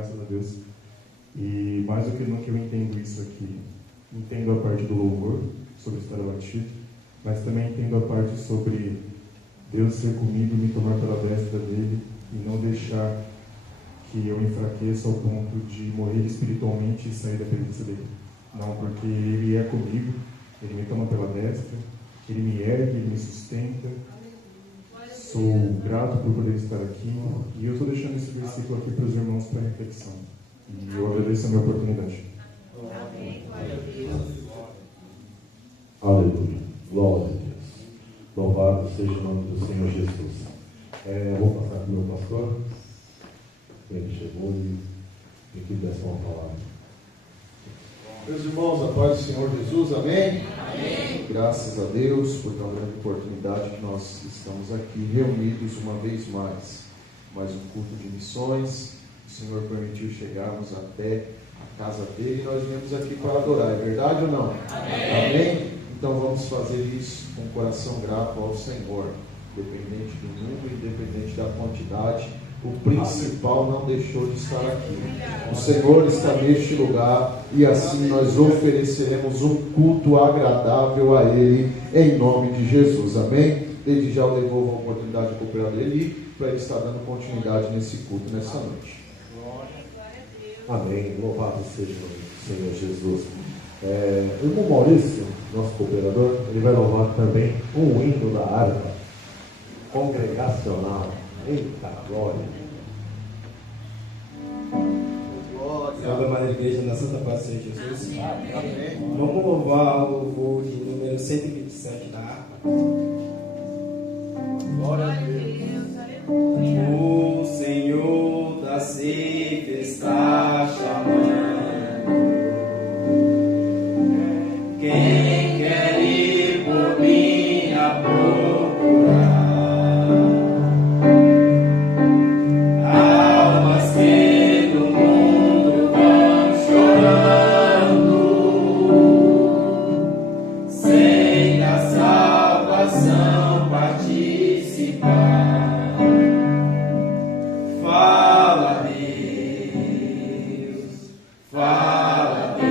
graças a Deus. E mais do que nunca eu entendo isso aqui. Entendo a parte do louvor, sobre estar abatido, mas também entendo a parte sobre Deus ser comigo e me tomar pela destra dele e não deixar que eu enfraqueça ao ponto de morrer espiritualmente e sair da presença dele. Não, porque ele é comigo, ele me toma pela destra, ele me ergue, ele me sustenta. Sou grato por poder estar aqui e eu estou deixando esse versículo aqui para os irmãos para reflexão. E eu agradeço a minha oportunidade. Amém. Aleluia. Glória a Deus. Louvado seja o nome do Senhor Jesus. Eu vou passar para o meu pastor. Ele chegou e que desse uma palavra. Meus irmãos, a paz do Senhor Jesus, amém? Amém. Graças a Deus por uma grande oportunidade que nós estamos aqui reunidos uma vez mais. Mais um culto de missões. O Senhor permitiu chegarmos até a casa dele e nós viemos aqui para adorar. É verdade ou não? Amém. Amém? Então vamos fazer isso com o coração grato ao Senhor. Independente do número, independente da quantidade, o principal não deixou de estar aqui. O Senhor está neste lugar e assim nós ofereceremos um culto agradável a Ele, em nome de Jesus. Amém? Desde já eu devolvo a oportunidade de cooperar dele para ele estar dando continuidade nesse culto nessa noite. Amém. Louvado seja o nome do Senhor Jesus. O irmão Maurício, nosso cooperador, ele vai louvar também um hino da harpa congregacional. Eita glória! Salve a Madre Igreja na Santa Paz do Senhor Jesus. Amém. Vamos louvar o louvor de número 127 da harpa. Glória a Deus, aleluia. O Senhor da ceia está chamando. Quem quer ir por mim a procurar? Almas que no mundo vão chorando, sem da salvação participar. Fala, Deus, fala, Deus.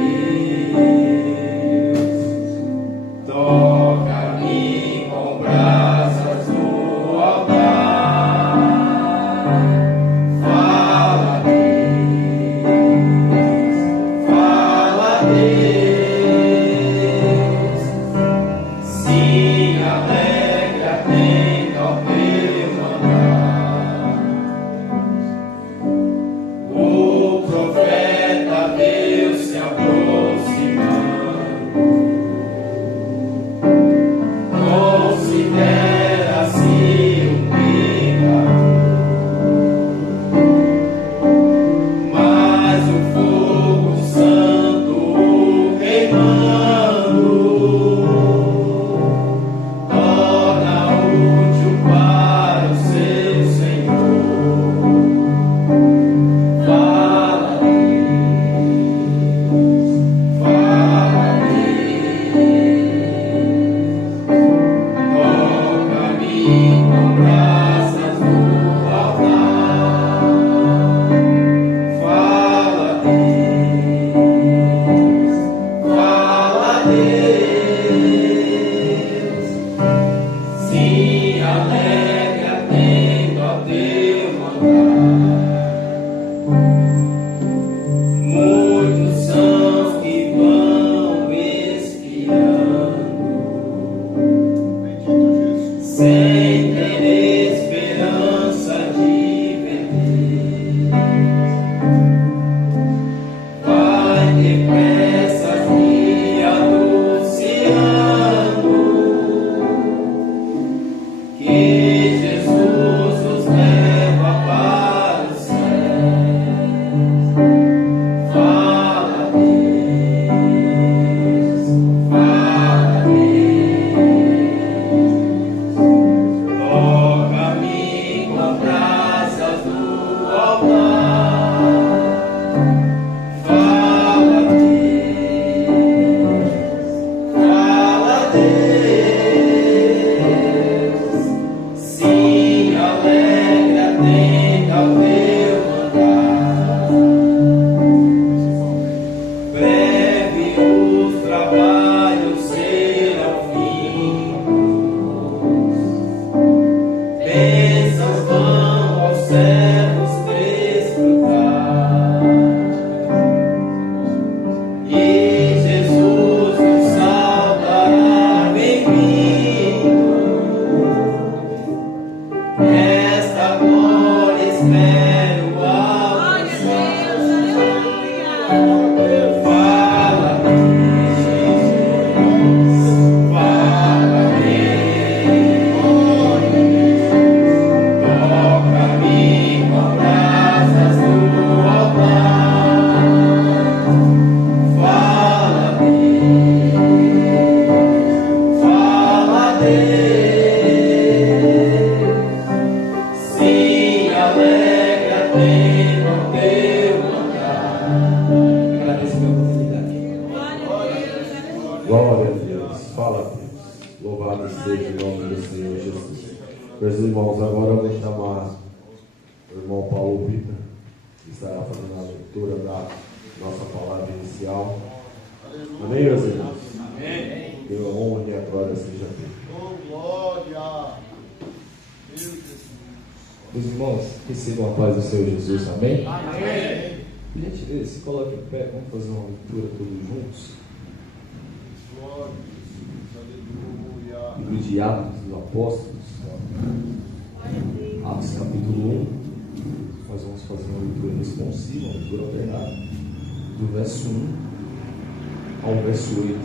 Meus irmãos, agora eu vou chamar o irmão Paulo Vitor, que estará fazendo a leitura da nossa palavra inicial. Amém, meus irmãos? Amém. Que a honra e a glória seja a Deus. Oh, glória! Meu Jesus. Meus irmãos, recebam a paz do Senhor Jesus, amém? Amém. Por gentileza, se coloque em pé, vamos fazer uma leitura todos juntos. Glória a Deus, aleluia. Livro de Atos dos Apóstolos, Atos capítulo 1. Nós vamos fazer uma leitura responsiva, uma leitura alternada, do verso 1 ao verso 8.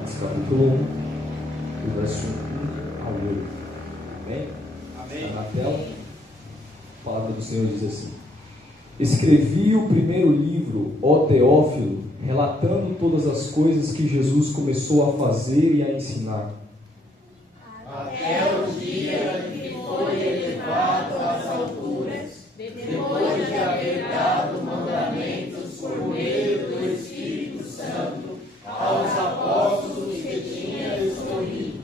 Atos capítulo 1, do verso 1 ao 8. Amém? Amém. Está na tela? A palavra do Senhor diz assim: Escrevi o primeiro livro, ó Teófilo, relatando todas as coisas que Jesus começou a fazer e a ensinar, até o dia em que foi elevado às alturas, depois de haver dado mandamentos por meio do Espírito Santo aos apóstolos que tinha escolhido.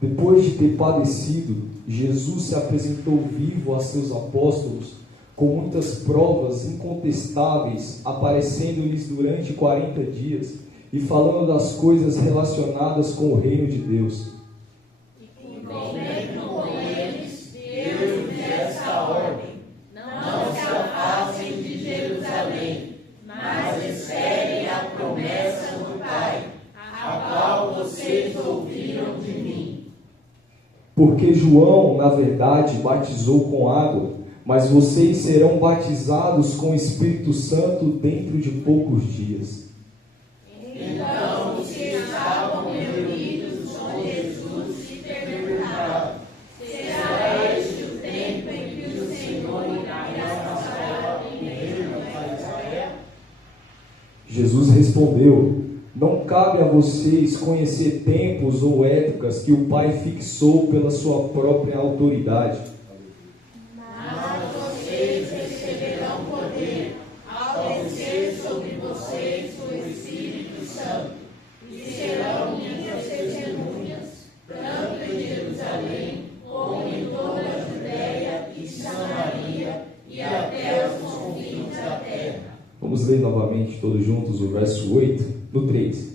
Depois de ter padecido, Jesus se apresentou vivo a seus apóstolos com muitas provas incontestáveis, aparecendo-lhes durante 40 dias e falando das coisas relacionadas com o reino de Deus. E comendo com eles, deu-lhes esta ordem: não se afastem de Jerusalém, mas esperem a promessa do Pai, a qual vocês ouviram de mim. Porque João, na verdade, batizou com água, mas vocês serão batizados com o Espírito Santo dentro de poucos dias. Então os que estavam reunidos com Jesus se perguntaram: será este o tempo em que o Senhor irá passar em meio a Israel? Jesus respondeu: Não cabe a vocês conhecer tempos ou épocas que o Pai fixou pela sua própria autoridade. Mas vocês receberão poder ao descer sobre vocês o Espírito Santo, e serão minhas testemunhas, tanto em Jerusalém como em toda a Judéia e Samaria e até os confins da terra. Vamos ler novamente todos juntos o verso 8, no 3.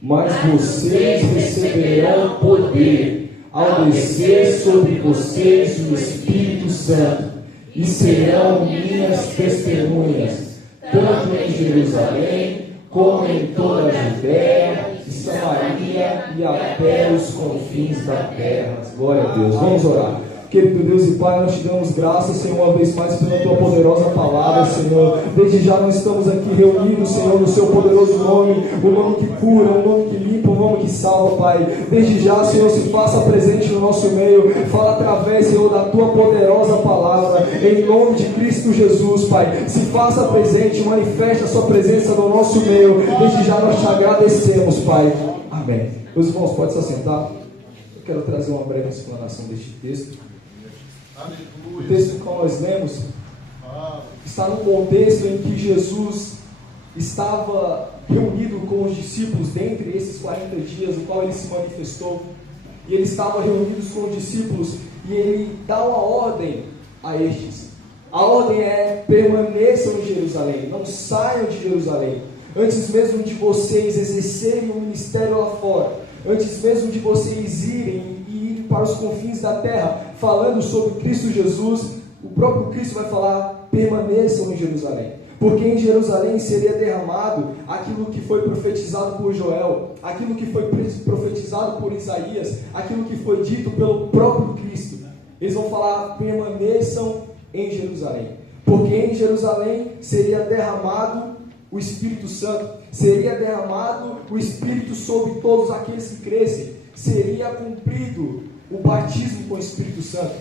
Mas vocês receberão poder ao descer sobre vocês o Espírito Santo, e serão minhas testemunhas, tanto em Jerusalém, como em toda a Judéia e Samaria e até os confins da terra. Glória a Deus. Vamos orar. Querido Deus e Pai, nós te damos graças, Senhor, uma vez mais pela Tua poderosa palavra, Senhor. Desde já nós estamos aqui reunidos, Senhor, no Seu poderoso nome, o nome que cura, o nome que limpa, o nome que salva, Pai. Desde já, Senhor, se faça presente no nosso meio, fala através, Senhor, da Tua poderosa palavra, em nome de Cristo Jesus, Pai. Se faça presente, manifesta a Sua presença no nosso meio. Desde já nós te agradecemos, Pai. Amém. Meus irmãos, pode se assentar. Eu quero trazer uma breve explanação deste texto. O texto que nós lemos está num contexto em que Jesus estava reunido com os discípulos dentre esses 40 dias, no qual ele se manifestou, e ele estava reunido com os discípulos, e ele dá uma ordem a estes. A ordem é: permaneçam em Jerusalém, não saiam de Jerusalém, antes mesmo de vocês exercerem o ministério lá fora, antes mesmo de vocês irem para os confins da terra, falando sobre Cristo Jesus, o próprio Cristo vai falar: permaneçam em Jerusalém, porque em Jerusalém seria derramado aquilo que foi profetizado por Joel, aquilo que foi profetizado por Isaías, aquilo que foi dito pelo próprio Cristo. Eles vão falar: permaneçam em Jerusalém, porque em Jerusalém seria derramado o Espírito Santo, seria derramado o Espírito sobre todos aqueles que crescem, seria cumprido o batismo com o Espírito Santo.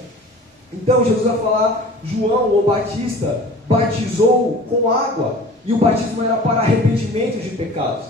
Então Jesus vai falar: João, o Batista, batizou com água, e o batismo era para arrependimento de pecados.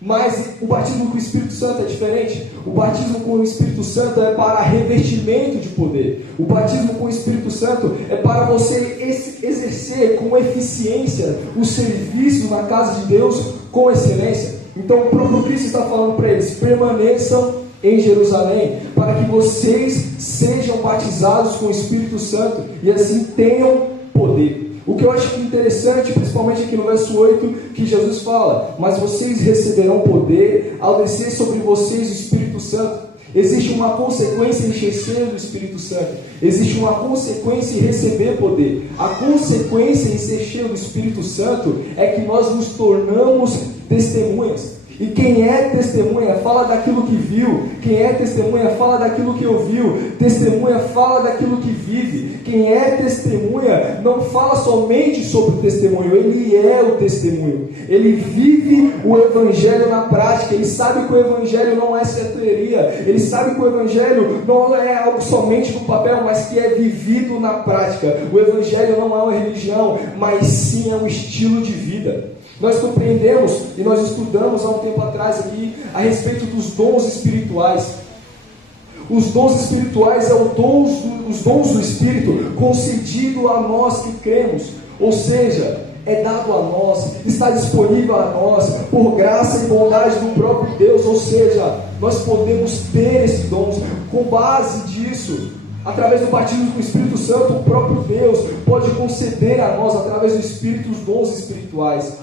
Mas o batismo com o Espírito Santo é diferente. O batismo com o Espírito Santo é para revestimento de poder. O batismo com o Espírito Santo é para você exercer com eficiência o serviço na casa de Deus com excelência. Então o próprio Cristo está falando para eles: permaneçam em Jerusalém, para que vocês sejam batizados com o Espírito Santo e assim tenham poder. O que eu acho interessante, principalmente aqui no verso 8, que Jesus fala: mas vocês receberão poder ao descer sobre vocês o Espírito Santo. Existe uma consequência em ser cheio do Espírito Santo. Existe uma consequência em receber poder. A consequência em ser cheio do Espírito Santo é que nós nos tornamos testemunhas. E quem é testemunha fala daquilo que viu. Quem é testemunha fala daquilo que ouviu. Testemunha fala daquilo que vive. Quem é testemunha não fala somente sobre o testemunho, ele é o testemunho. Ele vive o Evangelho na prática. Ele sabe que o Evangelho não é teoria. Ele sabe que o Evangelho não é algo somente no papel, mas que é vivido na prática. O Evangelho não é uma religião, mas sim é um estilo de vida. Nós compreendemos e nós estudamos há um tempo atrás aqui a respeito dos dons espirituais. Os dons espirituais são os dons do Espírito concedido a nós que cremos. Ou seja, é dado a nós, está disponível a nós, por graça e bondade do próprio Deus. Ou seja, nós podemos ter esses dons. Com base disso, através do batismo com o Espírito Santo, o próprio Deus pode conceder a nós, através do Espírito, os dons espirituais.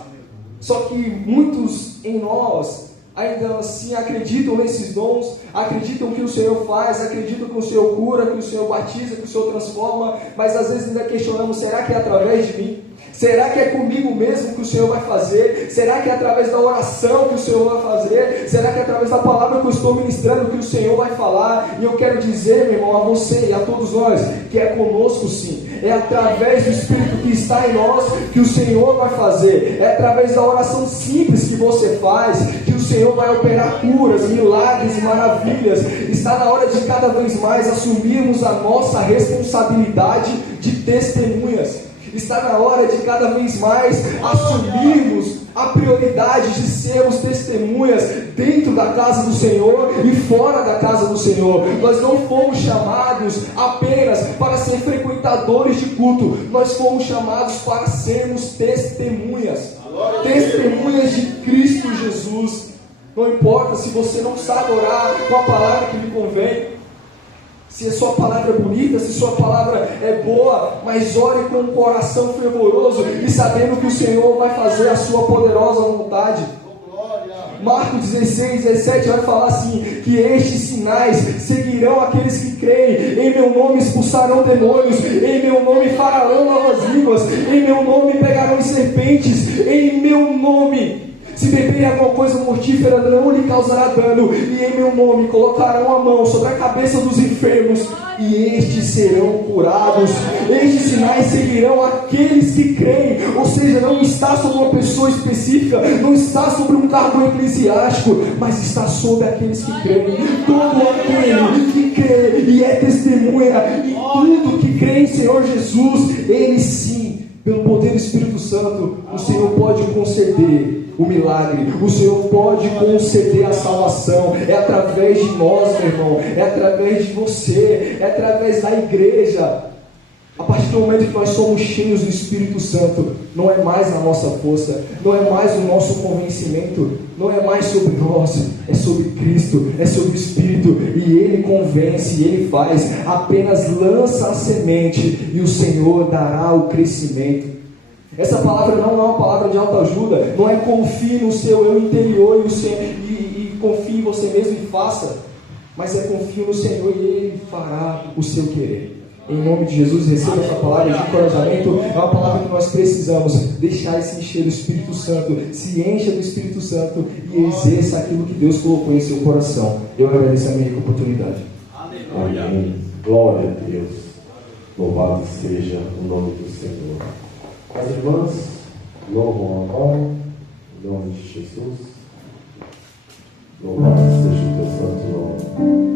Só que muitos em nós ainda assim acreditam nesses dons, acreditam que o Senhor faz, acreditam que o Senhor cura, que o Senhor batiza, que o Senhor transforma, mas às vezes ainda questionamos: será que é através de mim? Será que é comigo mesmo que o Senhor vai fazer? Será que é através da oração que o Senhor vai fazer? Será que é através da palavra que eu estou ministrando que o Senhor vai falar? E eu quero dizer, meu irmão, a você e a todos nós, que é conosco sim. É através do Espírito que está em nós que o Senhor vai fazer. É através da oração simples que você faz que o Senhor vai operar curas, milagres e maravilhas. Está na hora de cada vez mais assumirmos a nossa responsabilidade de testemunhas. Está na hora de cada vez mais assumirmos a prioridade de sermos testemunhas dentro da casa do Senhor e fora da casa do Senhor. Nós não fomos chamados apenas para ser frequentadores de culto, nós fomos chamados para sermos testemunhas. Testemunhas de Cristo Jesus. Não importa se você não sabe orar com a palavra que lhe convém, se a sua palavra é bonita, se a sua palavra é boa, mas ore com um coração fervoroso e sabendo que o Senhor vai fazer a sua poderosa vontade. Marcos 16, 17 vai falar assim: que estes sinais seguirão aqueles que creem. Em meu nome expulsarão demônios, em meu nome falarão novas línguas, em meu nome pegarão serpentes, em meu nome, se beberem alguma coisa mortífera, não lhe causará dano, e em meu nome colocarão a mão sobre a cabeça dos enfermos, e estes serão curados. Estes sinais seguirão aqueles que creem. Ou seja, não está sobre uma pessoa específica, não está sobre um cargo eclesiástico, mas está sobre aqueles que creem. Todo aquele que crê e é testemunha, e tudo que crê em Senhor Jesus, ele sim, pelo poder do Espírito Santo, o Senhor pode conceder o milagre, o Senhor pode conceder a salvação. É através de nós, meu irmão, é através de você, é através da igreja. A partir do momento que nós somos cheios do Espírito Santo, não é mais na nossa força, não é mais o nosso convencimento, não é mais sobre nós, é sobre Cristo, é sobre o Espírito, e Ele convence, e Ele faz. Apenas lança a semente e o Senhor dará o crescimento. Essa palavra não é uma palavra de autoajuda, não é confie no seu eu interior e confie em você mesmo e faça, mas é confie no Senhor e Ele fará o seu querer. Em nome de Jesus, receba essa palavra de encorajamento. É uma palavra que nós precisamos deixar se encher do Espírito Santo, se encha do Espírito Santo e exerça aquilo que Deus colocou em seu coração. Eu agradeço a minha oportunidade. Amém. Glória a Deus. Louvado seja o nome do Senhor. As irmãs louvam agora, em nome de Jesus. Louvado seja o teu santo nome.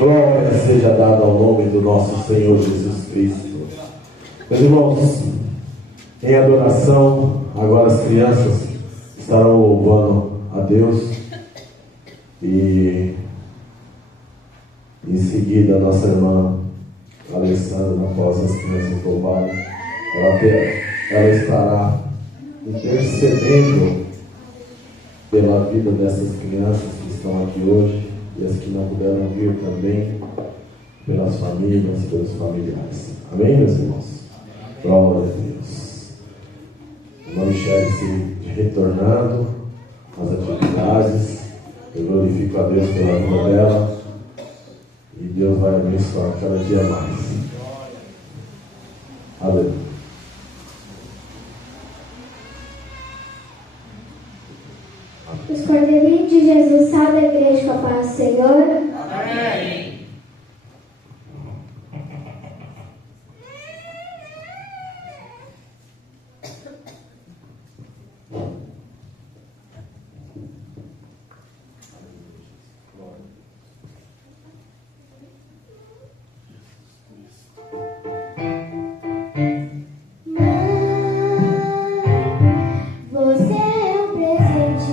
Glória seja dada ao nome do nosso Senhor Jesus Cristo. Meus irmãos, em adoração, agora as crianças estarão louvando a Deus e em seguida a nossa irmã Alessandra, após as crianças louvarem, ela estará intercedendo pela vida dessas crianças que estão aqui hoje e as que não puderam vir também, pelas famílias, pelos familiares. Amém, meus irmãos? Glória a Deus. A irmã Michele se retornando às atividades, eu glorifico a Deus pela vida dela e Deus vai abençoar cada dia mais. Aleluia. Os cordeirinhos de Jesus, salve a igreja com a paz do Senhor. Amém. Você é um presente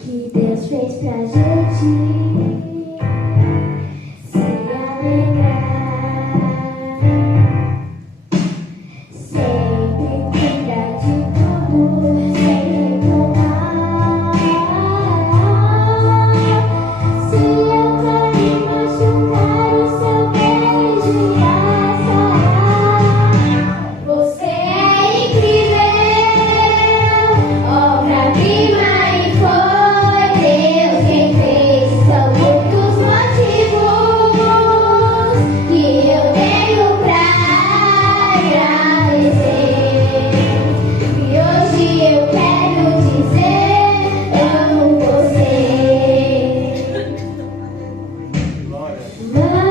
que Deus fez pra gente se alegrar. Sempre cuidar de tudo, sem reclamar. Se eu cair, machucar, o seu beijo irá sarar. Você é incrível, obra-prima, e foi Deus quem fez. São muitos motivos que eu tenho pra agradecer. E hoje eu quero dizer: amo você. Mãe,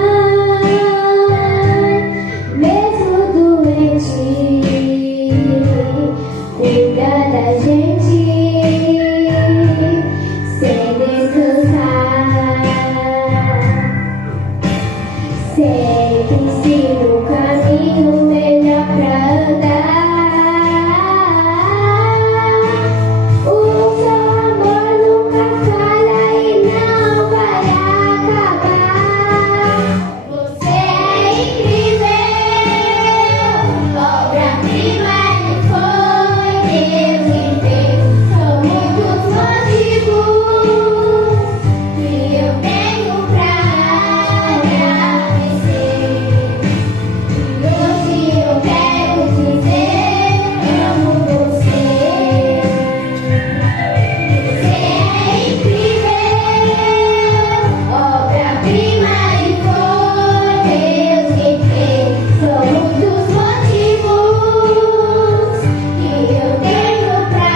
mesmo doente, cuida da gente sem descansar. Sempre ensina o caminho melhor pra andar. O seu amor nunca falha e não vai acabar. Você é incrível, obra-prima, e foi Deus quem fez. São muitos motivos que eu tenho pra agradecer. E hoje eu quero dizer: amo você. Você é incrível, obra-prima, e foi Deus quem fez. São muitos motivos que eu tenho pra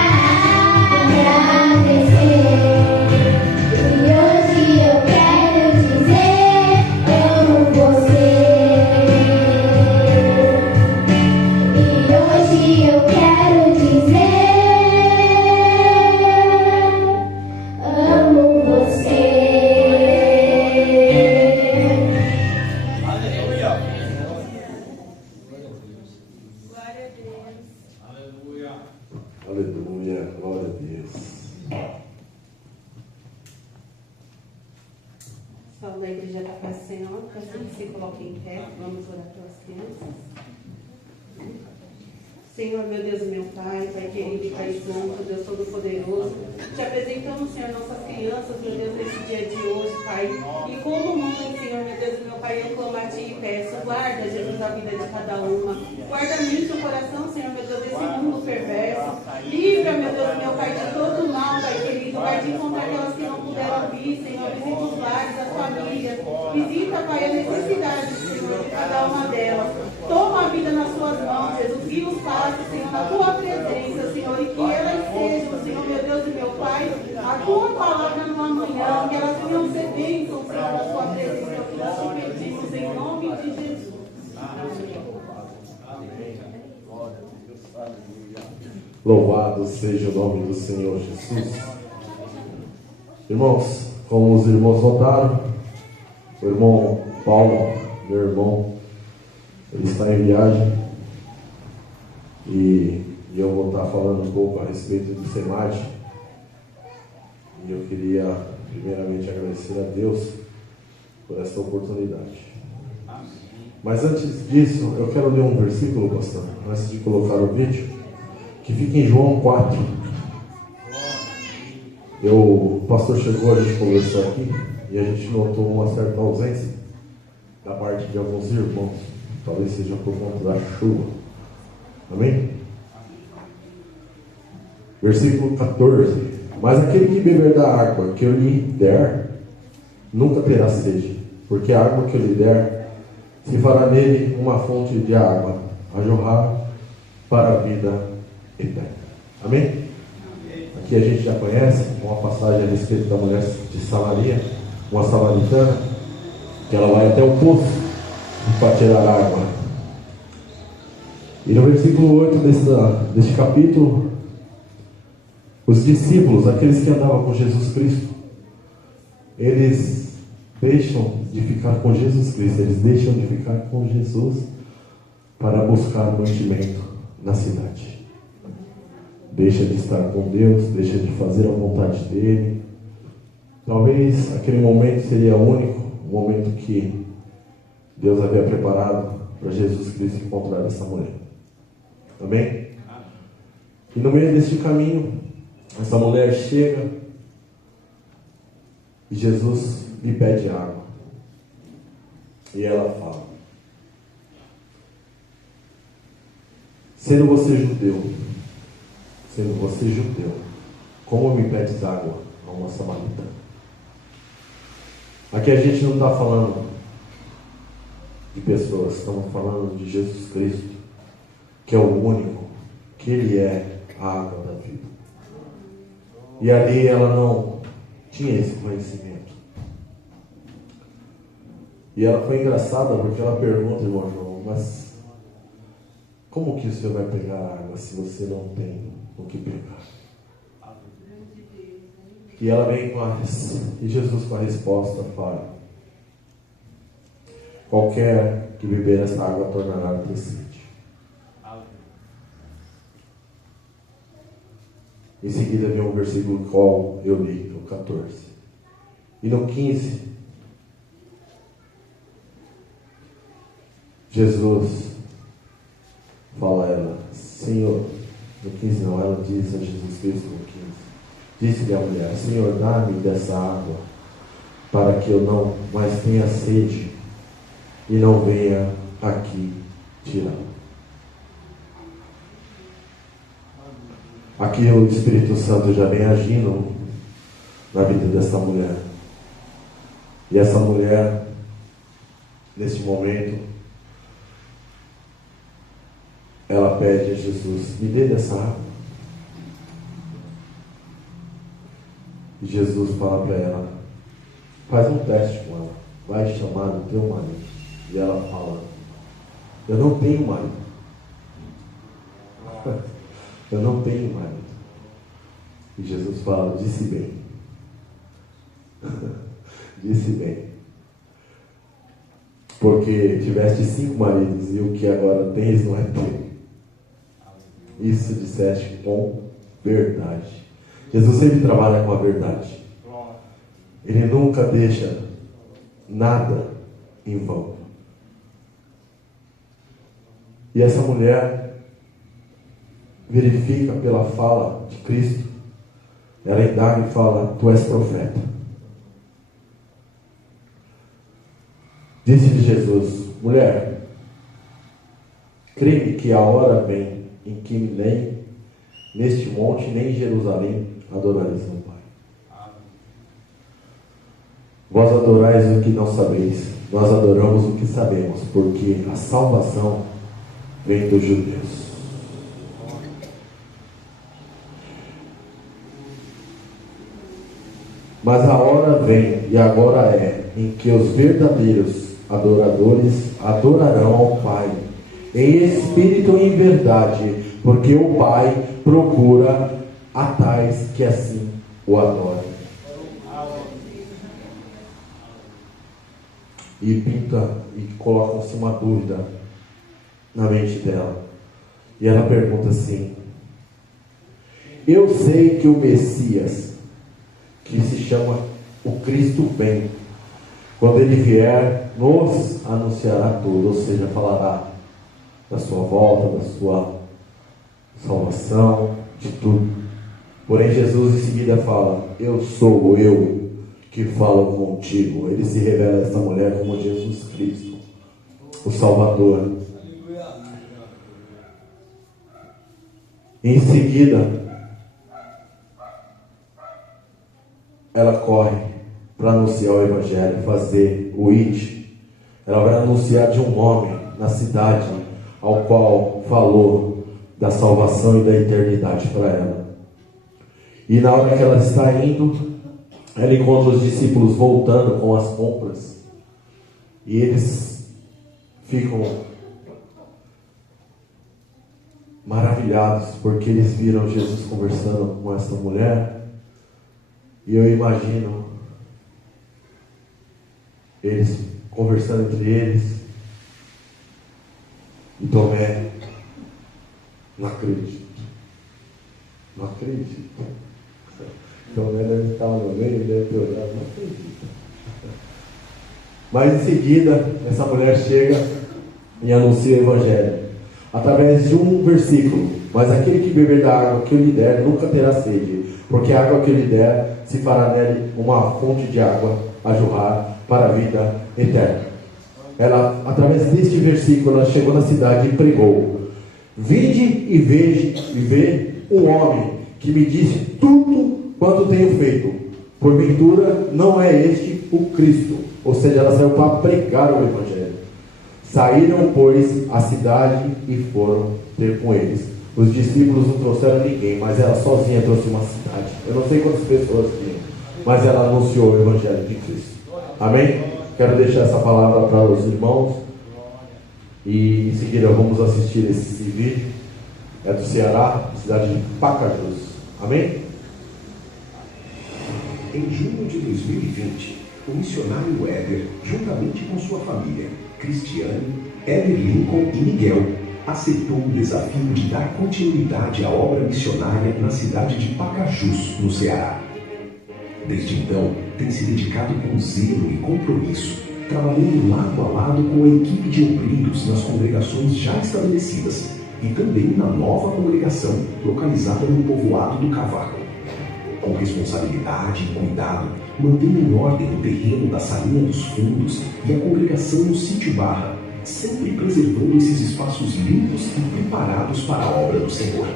agradecer. E hoje eu quero dizer: amo você. E hoje eu quero dizer: amo você. Aleluia, glória a Deus. Salve a igreja da paz do Senhor, peço que se coloque em pé, vamos orar pelas crianças. Senhor, meu Deus e meu Pai, Pai querido e Pai santo, Deus Todo-Poderoso, te apresentamos, Senhor, nossas crianças, meu Deus, nesse dia de hoje, Pai. E como muito, Senhor, meu Deus e meu Pai, eu clamo a Ti e peço, guarda, Jesus, a vida de cada uma. Guarda a mente e o coração, Senhor, meu Deus, desse mundo perverso. Livra, meu Deus e meu Pai, de todo o mal, Pai querido, Pai, de encontrar aquelas que não puderam vir, Senhor, visita os lares, as famílias. Visita, Pai, a necessidade, Senhor, de cada uma delas. Toma a vida nas suas mãos, Jesus, e os passos, Senhor, na tua presença, Senhor, e que elas sejam, Senhor, meu Deus e meu Pai, a tua palavra no amanhã, que elas venham ser bênçãos, Senhor, da sua presença, que nós te pedimos em nome de Jesus. Louvado seja o nome do Senhor Jesus. Irmãos, como os irmãos notaram, O irmão Paulo, meu irmão, ele está em viagem e eu vou estar falando um pouco a respeito do SEMAD. E eu queria primeiramente agradecer a Deus por essa oportunidade. Mas antes disso, eu quero ler um versículo, pastor, antes de colocar o vídeo, que fica em João 4. O pastor chegou, a gente conversou aqui, e a gente notou uma certa ausência da parte de alguns irmãos. Talvez seja por conta da chuva. Amém? Versículo 14. Mas aquele que beber da água que eu lhe der, nunca terá sede, porque a água que eu lhe der, se fará nele uma fonte de água, a jorrar para a vida eterna. Amém? Aqui a gente já conhece uma passagem a respeito da mulher de Samaria, uma samaritana, que ela vai até o poço para tirar água. E no versículo 8 deste capítulo, os discípulos, aqueles que andavam com Jesus Cristo, eles deixam de ficar com Jesus Cristo, eles deixam de ficar com Jesus para buscar mantimento na cidade. Deixa de estar com Deus, deixa de fazer a vontade dele. Talvez aquele momento seria único, o momento que Deus havia preparado para Jesus Cristo encontrar essa mulher. Amém? E no meio deste caminho, essa mulher chega e Jesus lhe pede água. E ela fala: sendo você judeu, como me pedes água a uma samaritana? Aqui a gente não está falando de pessoas, estamos falando de Jesus Cristo, que é o único, que Ele é a água da vida. E ali ela não tinha esse conhecimento. E ela foi engraçada porque ela pergunta, irmão João, mas como que o senhor vai pegar água se você não tem o que pegar? E ela vem e Jesus com a resposta fala: qualquer que beber essa água tornará ter sede. Em seguida vem um versículo qual eu li, o 14. E no 15, Jesus fala a ela, Senhor, no 15 não, ela diz a Jesus Cristo no 15, disse-lhe a mulher, Senhor, dá-me dessa água, para que eu não mais tenha sede, e não venha aqui tirar. Aqui o Espírito Santo já vem agindo na vida dessa mulher. E essa mulher, nesse momento, ela pede a Jesus, me dê dessa água. E Jesus fala para ela, faz um teste com ela, vai chamar o teu marido. E ela fala, eu não tenho marido. Eu não tenho marido. E Jesus fala, disse bem. Disse bem. Porque tiveste 5 maridos e o que agora tens não é teu. Isso disseste com verdade. Jesus sempre trabalha com a verdade. Ele nunca deixa nada em vão. E essa mulher verifica pela fala de Cristo, ela indaga e fala, tu és profeta. Disse-lhe Jesus, mulher, crê-me que a hora vem em que nem neste monte, nem em Jerusalém adorareis ao Pai. Vós adorais o que não sabeis, nós adoramos o que sabemos, porque a salvação vem dos judeus. Mas a hora vem, e agora é, em que os verdadeiros adoradores adorarão ao Pai, em espírito e em verdade, porque o Pai procura a tais que assim o adorem. e pinta e colocam-se uma dúvida na mente dela. E ela pergunta assim: eu sei que o Messias, que se chama o Cristo vem, quando ele vier, nos anunciará tudo, ou seja, falará da sua volta, da sua salvação, de tudo. Porém, Jesus em seguida fala: eu sou eu que falo contigo. Ele se revela a essa mulher como Jesus Cristo, o Salvador. Em seguida, ela corre para anunciar o Evangelho, fazer o IT. Ela vai anunciar de um homem na cidade ao qual falou da salvação e da eternidade para ela. E na hora que ela está indo, ela encontra os discípulos voltando com as compras. E eles ficam maravilhados, porque eles viram Jesus conversando com essa mulher. E eu imagino eles conversando entre eles. E Tomé: não acredito. Não acredito. Tomé deve estar no meio, deve ter olhado: não acredito. Mas em seguida, essa mulher chega e anuncia o Evangelho através de um versículo: mas aquele que beber da água que eu lhe der nunca terá sede, porque a água que eu lhe der se fará nele uma fonte de água a jorrar para a vida eterna. Ela, através deste versículo, ela chegou na cidade e pregou: vinde e vê um homem que me disse tudo quanto tenho feito. Porventura não é este o Cristo? Ou seja, ela saiu para pregar o Evangelho. Saíram, pois, a cidade e foram ter com eles. Os discípulos não trouxeram ninguém, mas ela sozinha trouxe uma cidade. Eu não sei quantas pessoas tinham, mas ela anunciou o Evangelho de Cristo. Amém? Quero deixar essa palavra para os irmãos. E em seguida vamos assistir esse vídeo. É do Ceará, cidade de Pacajus. Amém? Em junho de 2020, o missionário Éder, juntamente com sua família, Cristiane, Éder Lincoln e Miguel, aceitou o desafio de dar continuidade à obra missionária na cidade de Pacajus, no Ceará. Desde então, tem se dedicado com zelo e compromisso, trabalhando lado a lado com a equipe de obreiros nas congregações já estabelecidas e também na nova congregação, localizada no povoado do Cavaco. Com responsabilidade e cuidado, mantém em ordem o terreno da salinha dos fundos e a congregação no sítio Barra, sempre preservando esses espaços limpos e preparados para a obra do Senhor.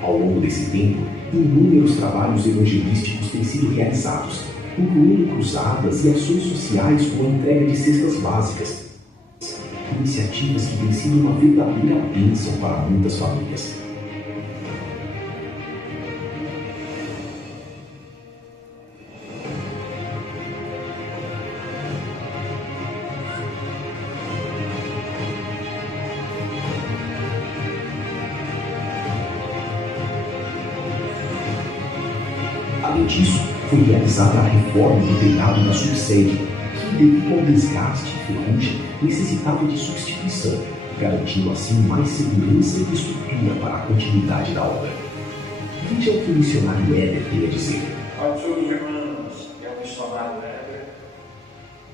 Ao longo desse tempo, inúmeros trabalhos evangelísticos têm sido realizados, incluindo cruzadas e ações sociais como a entrega de cestas básicas, iniciativas que têm sido uma verdadeira bênção para muitas famílias. Além disso, foi realizada a reforma do telhado da subsede, que, devido ao desgaste e ferrugem, necessitava de substituição, garantindo assim mais segurança e estrutura para a continuidade da obra. Veja o que o missionário Éder tem a dizer. Aos seus irmãos, é o missionário Éder,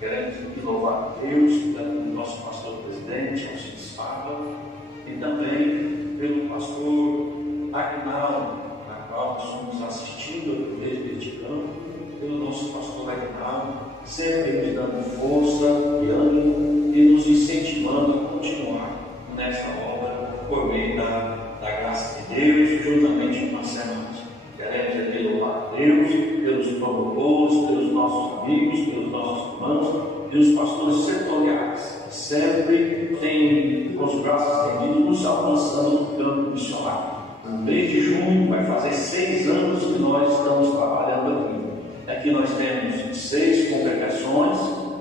querendo que louvar a Deus, pelo nosso pastor presidente, Alcides Papa, e também pelo pastor Aguinaldo, na qual nós somos assistindo desde este campo, pelo nosso pastor Aguinaldo, sempre nos dando força e ânimo e nos incentivando a continuar nessa obra por meio da graça de Deus, juntamente com as irmãs. Queremos aqui louvar a Deus pelos promotores, pelos nossos amigos, pelos nossos irmãos e os pastores setoriais, que sempre têm, com os braços estendidos, nos alcançando no campo missionário. Desde junho, vai fazer 6 anos que nós estamos trabalhando aqui. Aqui nós temos 6 congregações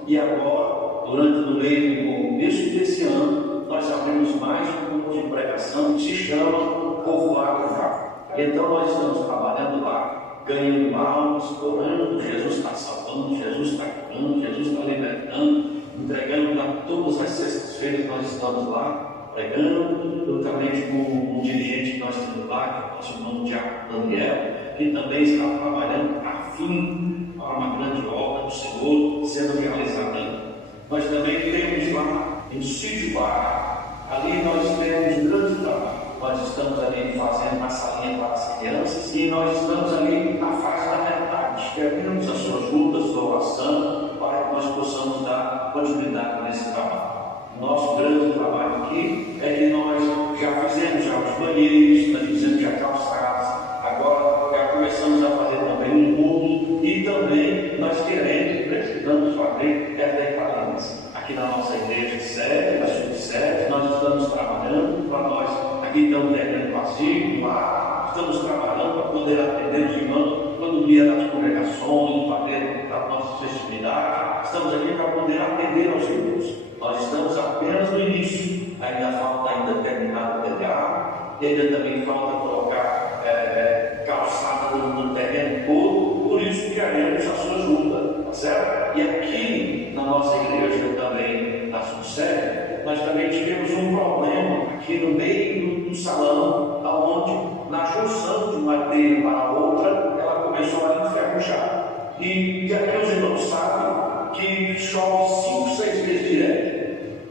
e agora, durante o meio e começo desse ano, nós abrimos mais um grupo de pregação que se chama Povoado Já. Então nós estamos trabalhando lá, ganhando almas, orando, Jesus está salvando, Jesus está curando, Jesus está libertando, entregando a todas as sextas-feiras, nós estamos lá pregando, juntamente com um dirigente que nós temos lá, que é o nosso irmão Diácono Daniel, que também está trabalhando a fim para uma grande obra do Senhor sendo realizada. Nós também temos lá em Sítio Barra, ali nós temos um grande trabalho. Nós estamos ali fazendo uma salinha para as crianças e nós estamos ali na fase da metade. Queremos a sua ajuda, a sua oração, para que nós possamos dar continuidade nesse trabalho. Nosso grande trabalho aqui é que nós já fizemos os banheiros, nós fizemos já calçadas, agora já começamos a fazer também um muro e também nós precisamos fazer detalhes. Aqui na nossa igreja de sede, na subsede, nós estamos trabalhando para nós. Aqui estamos terreno vazio, lá estamos trabalhando para poder atender os irmãos quando dia das congregações, fazer das nossas festividades. Estamos aqui para poder atender aos irmãos. Nós estamos apenas no início, ainda falta terminar o telhado, e ainda também falta colocar calçada no terreno todo, por isso queremos a sua ajuda, tá certo? E aqui na nossa igreja também, na subsede, nós também tivemos um problema aqui no meio do salão, onde na junção de uma telha para a outra, ela começou a enferrujar. E aqui os irmãos sabem que chove 5, 6 vezes direto.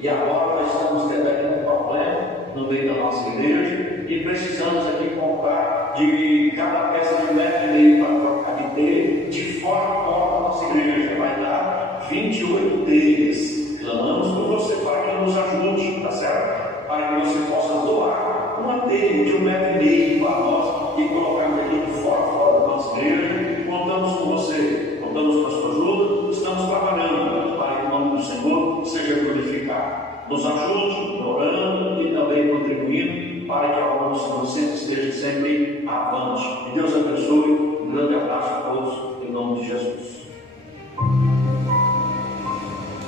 E agora nós estamos tendo um problema no meio da nossa igreja e precisamos aqui comprar de cada peça de 1,5 metro para trocar de telha de fora a fora da nossa igreja. Vai dar 28 telhas. Clamamos por você para que nos ajude, tá certo? Para que você possa doar uma telha de 1,5 metro para nós e colocarmos aqui de fora a fora da nossa igreja. Contamos com você, contamos com a sua ajuda, estamos trabalhando para que o nome do Senhor seja glorificado. Nos ajude, orando e também contribuindo para que a obra do Senhor sempre esteja sempre avante. E Deus abençoe. Um grande abraço a todos, em nome de Jesus.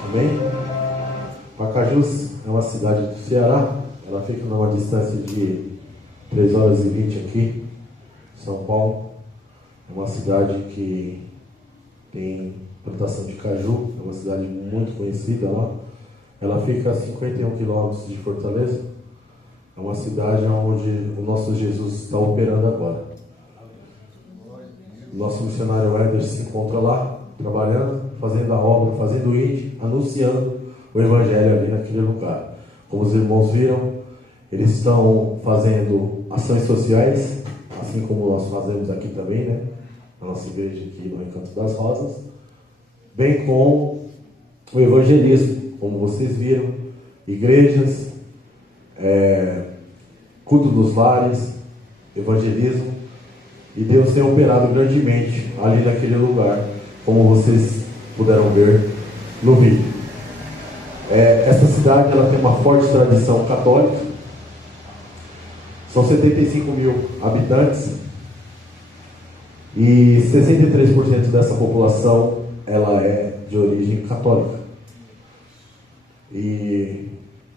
Amém? Pacajus é uma cidade do Ceará. Ela fica numa distância de 3 horas e 20 aqui, São Paulo. É uma cidade que tem plantação de caju, é uma cidade muito conhecida lá. Ela fica a 51 quilômetros de Fortaleza. É uma cidade onde o nosso Jesus está operando agora. O nosso missionário Éder se encontra lá, trabalhando, fazendo a obra, fazendo o ID, anunciando o Evangelho ali naquele lugar. Como os irmãos viram, eles estão fazendo ações sociais, assim como nós fazemos aqui também, né? Na nossa igreja aqui no Recanto das Rosas, bem com o evangelismo, como vocês viram, igrejas, culto dos lares, evangelismo, e Deus tem operado grandemente ali naquele lugar, como vocês puderam ver no vídeo. Essa cidade ela tem uma forte tradição católica, são 75 mil habitantes, e 63% dessa população ela é de origem católica. E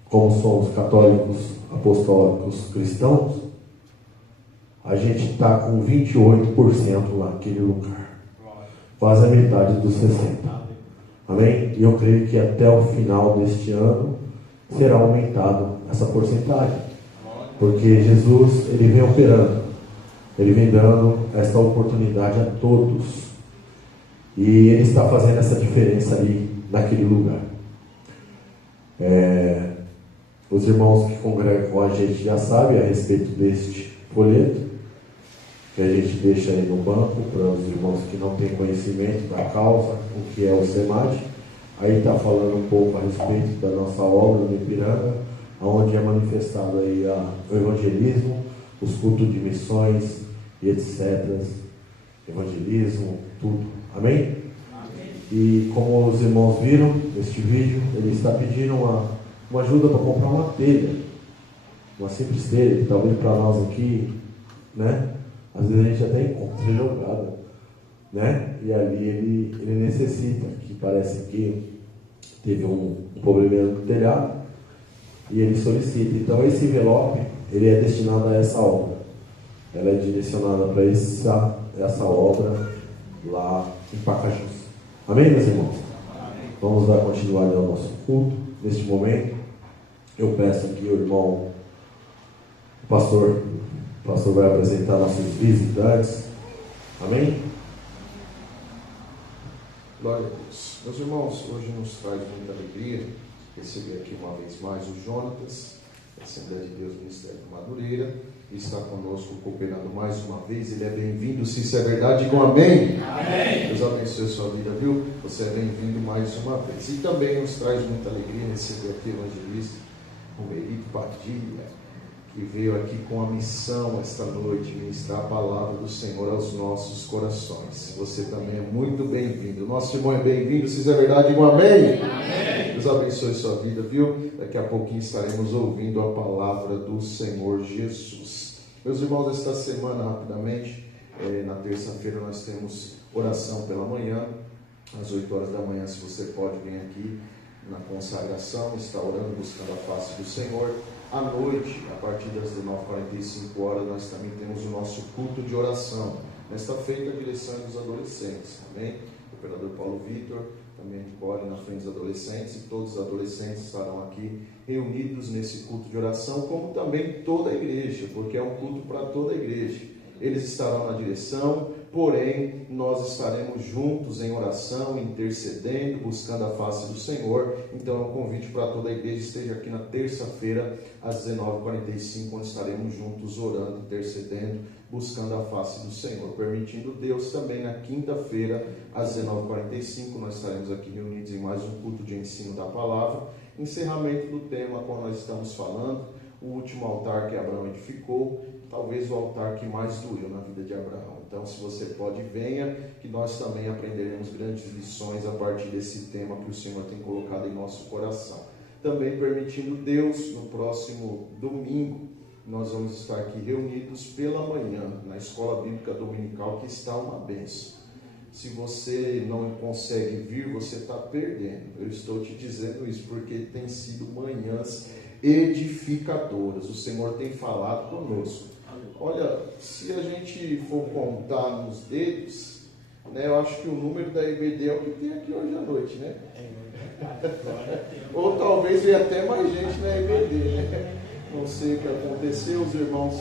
como somos católicos apostólicos cristãos, a gente está com 28% naquele lugar, quase a metade dos 60%. Amém? E eu creio que até o final deste ano será aumentado essa porcentagem, porque Jesus ele vem operando. Ele vem dando esta oportunidade a todos. E Ele está fazendo essa diferença ali, naquele lugar. Os irmãos que congregam com a gente já sabem a respeito deste folheto, que a gente deixa aí no banco, para os irmãos que não têm conhecimento da causa, o que é o SEMAD. Aí está falando um pouco a respeito da nossa obra no Ipiranga, onde é manifestado aí o evangelismo, os cultos de missões e etc. Evangelismo, tudo. Amém? Amém? E como os irmãos viram neste vídeo, ele está pedindo uma ajuda para comprar uma telha. Uma simples telha, que talvez para nós aqui, né? Às vezes a gente até encontra jogada, né? E ali ele necessita, que parece que teve um probleminha no telhado, e ele solicita. Então esse envelope, ele é destinado a essa obra. Ela é direcionada para essa obra lá em Pacajus. Amém, meus irmãos? Amém. Vamos dar continuidade ao nosso culto. Neste momento, eu peço aqui ao irmão, o pastor vai apresentar nossos visitantes. Amém? Glória a Deus. Meus irmãos, hoje nos traz muita alegria receber aqui uma vez mais o Jonatas, da Assembleia de Deus, Ministério de Madureira, e está conosco cooperando mais uma vez. Ele é bem-vindo, se isso é verdade, digam amém. Amém. Deus abençoe a sua vida, viu? Você é bem-vindo mais uma vez. E também nos traz muita alegria receber aqui o evangelista Romerito Padilha, que veio aqui com a missão esta noite, ministrar a palavra do Senhor aos nossos corações. Você também é muito bem-vindo. Nosso irmão é bem-vindo, se isso é verdade, digam amém. Amém. Deus abençoe a sua vida, viu? Daqui a pouquinho estaremos ouvindo a palavra do Senhor Jesus. Meus irmãos, esta semana, rapidamente, na terça-feira nós temos oração pela manhã, às 8 horas da manhã. Se você pode vir aqui na consagração, está orando, buscando a face do Senhor. À noite, a partir das 19h45, nós também temos o nosso culto de oração. Nesta feita, a direção dos adolescentes, amém? O operador Paulo Vitor também corre na frente dos adolescentes, e todos os adolescentes estarão aqui reunidos nesse culto de oração, como também toda a igreja, porque é um culto para toda a igreja. Eles estarão na direção, porém nós estaremos juntos em oração, intercedendo, buscando a face do Senhor. Então é um convite para toda a igreja. Esteja aqui na terça-feira às 19h45, onde estaremos juntos orando, intercedendo, buscando a face do Senhor. Permitindo Deus, também na quinta-feira às 19h45 nós estaremos aqui reunidos em mais um culto de ensino da palavra, encerramento do tema qual nós estamos falando, o último altar que Abraão edificou, talvez o altar que mais doeu na vida de Abraão. Então, se você pode, venha, que nós também aprenderemos grandes lições a partir desse tema que o Senhor tem colocado em nosso coração. Também, permitindo Deus, no próximo domingo, nós vamos estar aqui reunidos pela manhã, na Escola Bíblica Dominical, que está uma bênção. Se você não consegue vir, você está perdendo. Eu estou te dizendo isso porque tem sido manhãs edificadoras. O Senhor tem falado conosco. Olha, se a gente for contar nos dedos, né, eu acho que o número da EBD é o que tem aqui hoje à noite, né? Ou talvez venha até mais gente na EBD, né? Não sei o que aconteceu, os irmãos,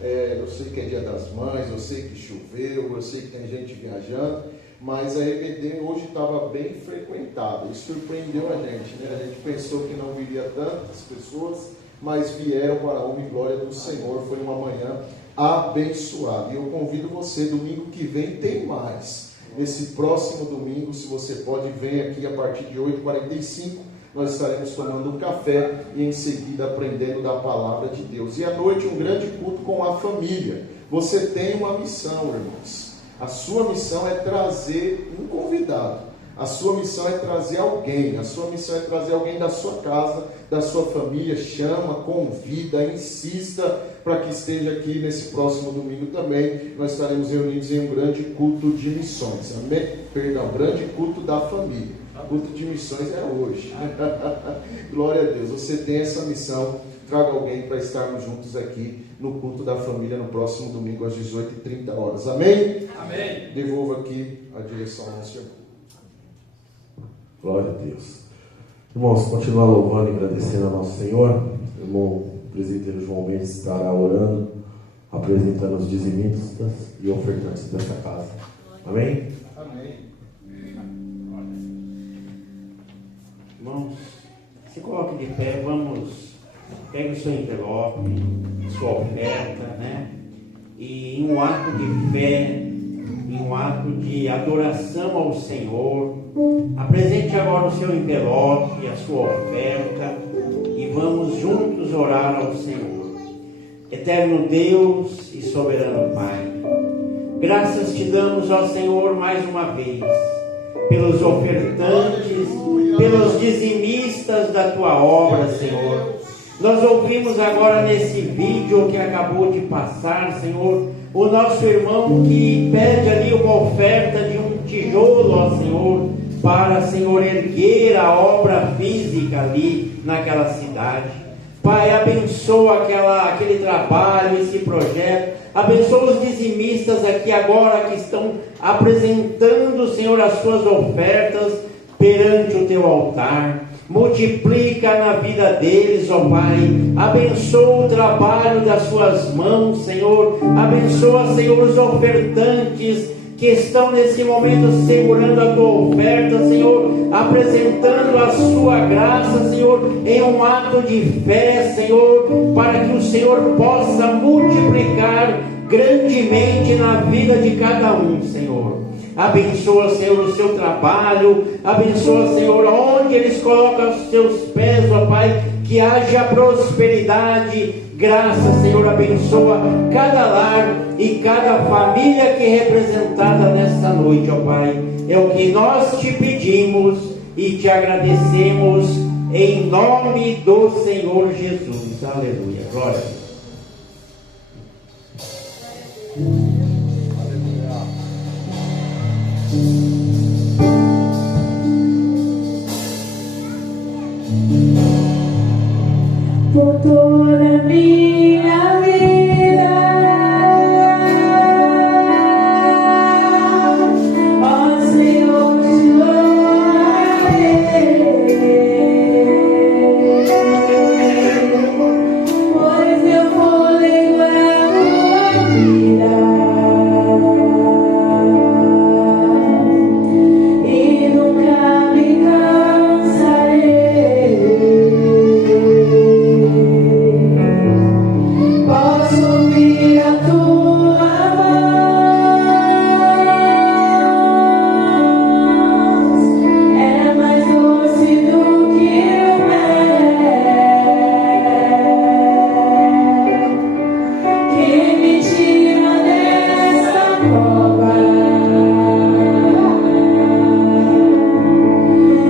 eu sei que é Dia das Mães, eu sei que choveu, eu sei que tem gente viajando, mas a EBD hoje estava bem frequentada, e surpreendeu a gente, né? A gente pensou que não viria tantas pessoas, mas vieram para a honra e glória do Senhor. Foi uma manhã abençoada, e eu convido você, domingo que vem tem mais. Nesse próximo domingo, se você pode, vem aqui a partir de 8h45, nós estaremos tomando um café e em seguida aprendendo da palavra de Deus. E à noite um grande culto com a família. Você tem uma missão, irmãos. A sua missão é trazer um convidado. A sua missão é trazer alguém. A sua missão é trazer alguém da sua casa, da sua família. Chama, convida, insista para que esteja aqui nesse próximo domingo também. Nós estaremos reunidos em um grande culto de missões. Amém? Perdão, grande culto da família. O culto de missões é hoje. Glória a Deus. Você tem essa missão. Traga alguém para estarmos juntos aqui no culto da família no próximo domingo às 18h30. Amém? Amém. Devolvo aqui a direção ao nosso irmão. Glória a Deus. Irmãos, continuar louvando e agradecendo a nosso Senhor. O irmão presbítero João Mendes estará orando, apresentando os dizimistas e ofertantes dessa casa. Amém? Amém. Irmãos, se coloque de pé, pegue o seu envelope, sua oferta, né? E em um ato de fé, em um ato de adoração ao Senhor, apresente agora o seu envelope, a sua oferta, e vamos juntos orar ao Senhor. Eterno Deus e soberano Pai, graças te damos, ó Senhor, mais uma vez, pelos ofertantes, pelos dizimistas da tua obra, Senhor. Nós ouvimos agora nesse vídeo que acabou de passar, Senhor, o nosso irmão que pede ali uma oferta de um tijolo, ó Senhor, para, Senhor, erguer a obra física ali naquela cidade. Pai, abençoa aquele trabalho, esse projeto. Abençoa os dizimistas aqui agora que estão apresentando, Senhor, as suas ofertas. perante o teu altar. Multiplica na vida deles, ó Pai. Abençoa o trabalho das suas mãos, Senhor. Abençoa, Senhor, os ofertantes que estão nesse momento segurando a tua oferta, Senhor, apresentando a sua graça, Senhor, em um ato de fé, Senhor, para que o Senhor possa multiplicar grandemente na vida de cada um, Senhor. Abençoa, Senhor, o seu trabalho. Abençoa, Senhor, onde eles colocam os seus pés, ó Pai, que haja prosperidade, graça, Senhor. Abençoa cada lar e cada família que é representada nesta noite, ó Pai. É o que nós te pedimos e te agradecemos em nome do Senhor Jesus. Aleluia. Glória a Deus. Por toda minha vida, ó Senhor, te louvarei, pois meu fôlego é a tua vida, e nunca me cansarei. Posso ouvir a tua voz, é mais doce do que o mel, que me tira dessa cova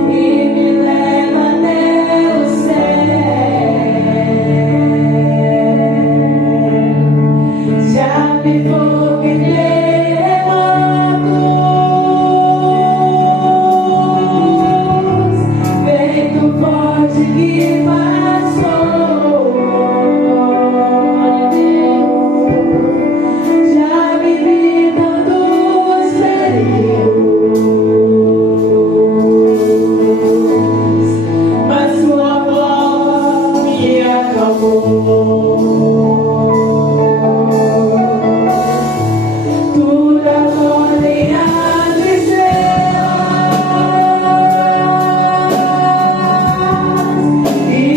e me leva até o céu. Já me foguei remotos, vento forte que passou. Já vivi tantos perigos, mas tua voz me acalmou. Tudo agora irá estrelas, e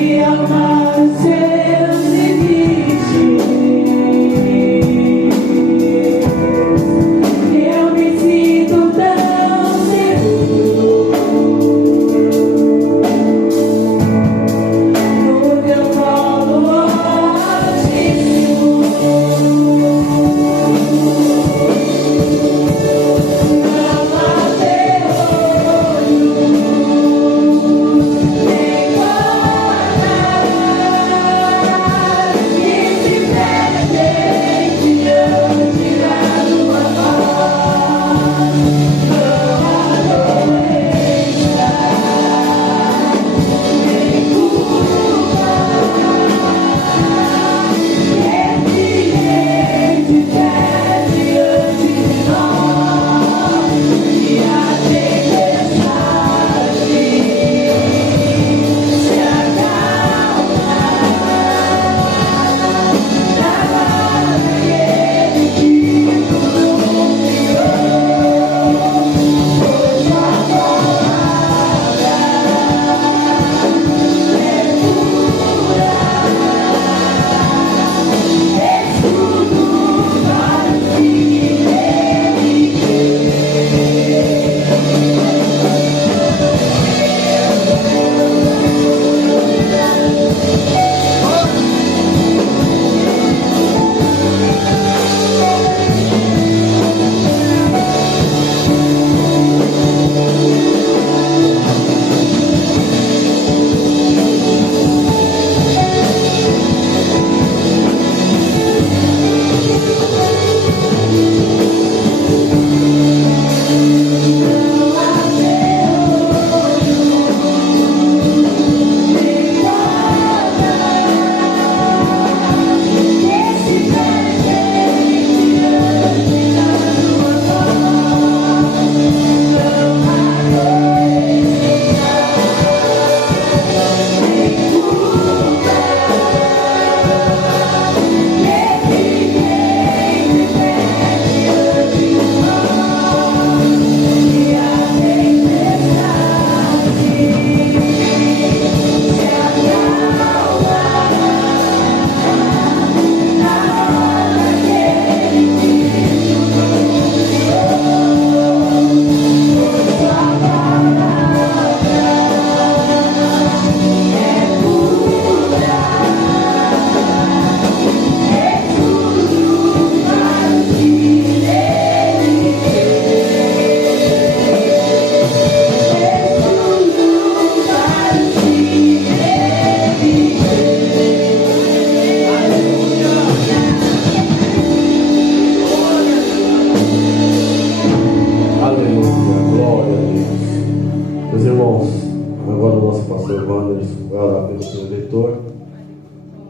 nosso pastor Wanderson vai orar pelo seu eleitor,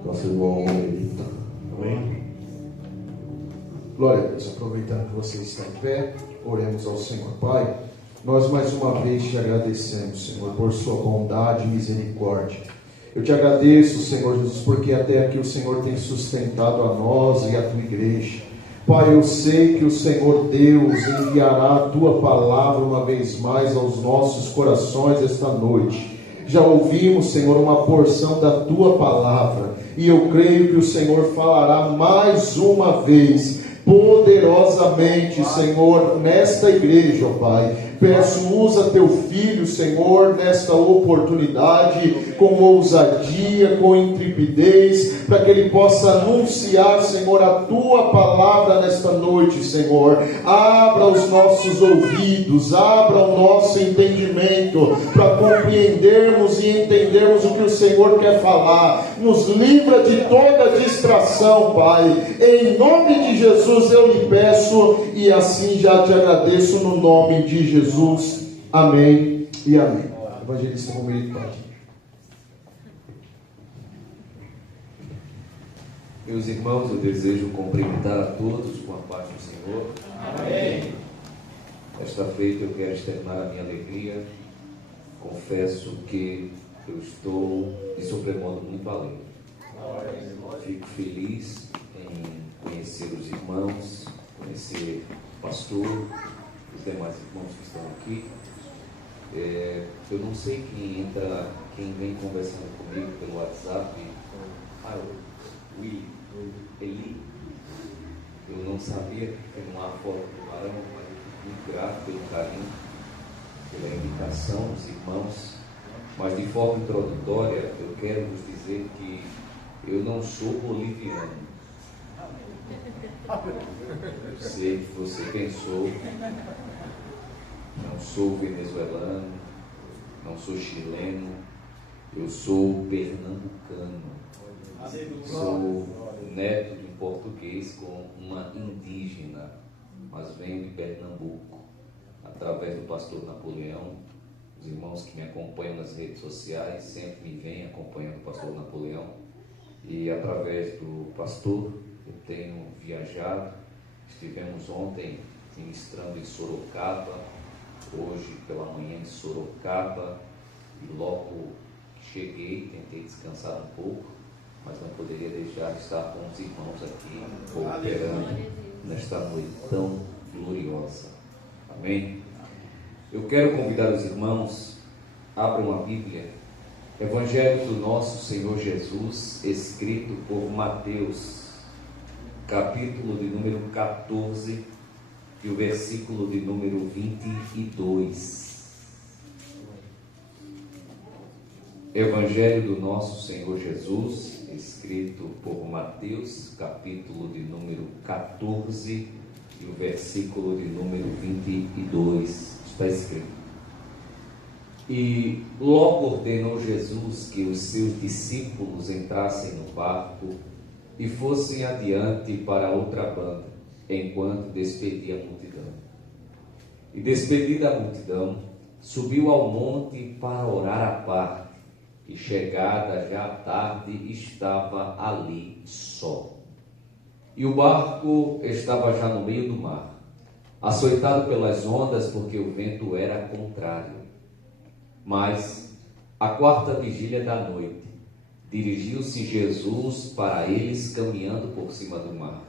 nosso irmão Emerito. Amém? Glória a Deus. Aproveitando que você está em pé, oremos ao Senhor. Pai, nós mais uma vez te agradecemos, Senhor, por sua bondade e misericórdia. Eu te agradeço, Senhor Jesus, porque até aqui o Senhor tem sustentado a nós e a tua igreja. Pai, eu sei que o Senhor Deus enviará a tua palavra uma vez mais aos nossos corações esta noite. Já ouvimos, Senhor, uma porção da tua palavra, e eu creio que o Senhor falará mais uma vez, poderosamente, Senhor, nesta igreja, ó Pai. Peço, usa teu filho, Senhor, nesta oportunidade, com ousadia, com intrepidez, para que ele possa anunciar, Senhor, a tua palavra nesta noite, Senhor. Abra os nossos ouvidos, abra o nosso entendimento, para compreendermos e entendermos o que o Senhor quer falar. Nos livra de toda distração, Pai. Em nome de Jesus eu lhe peço, e assim já te agradeço no nome de Jesus. Amém e amém. Evangelista Romerito, Pai. Meus irmãos, eu desejo cumprimentar a todos com a paz do Senhor. Amém. Esta feita eu quero externar a minha alegria. Confesso que eu estou de sobremodo muito alegre. Fico feliz em conhecer os irmãos, conhecer o pastor, os demais irmãos que estão aqui. Eu não sei quem vem conversando comigo pelo WhatsApp. Eli. Eu não sabia que tem uma foto do Barão, mas eu fico muito grato pelo carinho, pela indicação dos irmãos. Mas de forma introdutória, eu quero vos dizer que eu não sou boliviano. Sei que você pensou. Não sou venezuelano, não sou chileno, eu sou pernambucano. Sou neto de um português com uma indígena, mas venho de Pernambuco, através do pastor Napoleão. Os irmãos que me acompanham nas redes sociais sempre me vêm acompanhando o pastor Napoleão. E através do pastor eu tenho viajado. Estivemos ontem ministrando em Sorocaba, hoje pela manhã em Sorocaba, e logo que cheguei tentei descansar um pouco, mas não poderia deixar de estar com os irmãos aqui cooperando nesta noite tão gloriosa. Amém? Eu quero convidar os irmãos, abram a Bíblia, Evangelho do nosso Senhor Jesus, escrito por Mateus, capítulo de número 14 e o versículo de número 22. Evangelho do nosso Senhor Jesus, escrito por Mateus, capítulo de número 14 e o versículo de número 22. Está escrito: E logo ordenou Jesus que os seus discípulos entrassem no barco e fossem adiante para outra banda, enquanto despedia a multidão. E despedida a multidão, subiu ao monte para orar à parte, e chegada já a tarde, estava ali só. E o barco estava já no meio do mar, açoitado pelas ondas, porque o vento era contrário. Mas, à quarta vigília da noite, dirigiu-se Jesus para eles caminhando por cima do mar.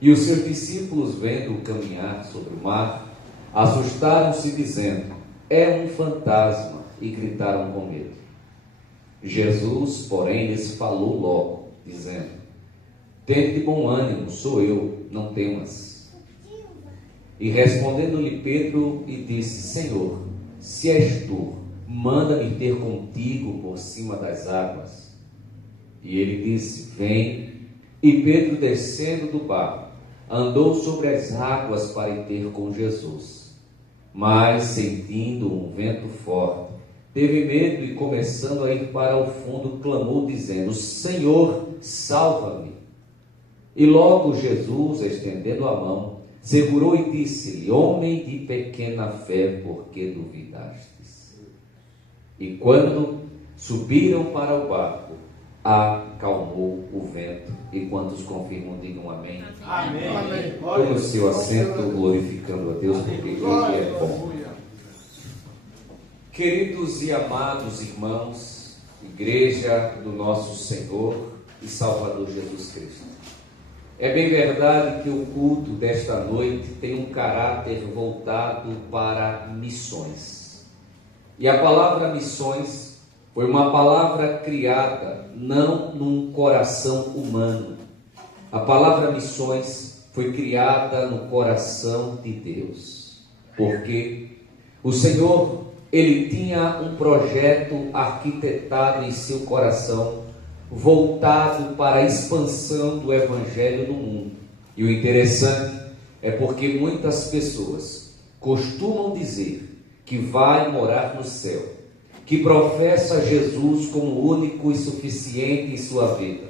E os seus discípulos, vendo-o caminhar sobre o mar, assustaram-se, dizendo: é um fantasma, e gritaram com medo. Jesus, porém, lhes falou logo, dizendo: tende de bom ânimo, sou eu, não temas. E respondendo-lhe Pedro, e disse: Senhor, se és tu, manda-me ter contigo por cima das águas. E ele disse: vem. E Pedro, descendo do barco, andou sobre as águas para ir ter com Jesus. Mas, sentindo um vento forte, teve medo e, começando a ir para o fundo, clamou, dizendo: Senhor, salva-me. E logo Jesus, estendendo a mão, segurou e disse-lhe: homem de pequena fé, por que duvidastes? E quando subiram para o barco, acalmou o vento. E quantos confirmam, digam amém. Amém. Tome o seu assento, glorificando a Deus, porque Ele é bom. Queridos e amados irmãos, Igreja do nosso Senhor e Salvador Jesus Cristo, é bem verdade que o culto desta noite tem um caráter voltado para missões. E a palavra missões foi uma palavra criada não num coração humano. A palavra missões foi criada no coração de Deus. Porque o Senhor, Ele tinha um projeto arquitetado em seu coração, voltado para a expansão do Evangelho no mundo. E o interessante é porque muitas pessoas costumam dizer que vai morar no céu, que professa Jesus como único e suficiente em sua vida,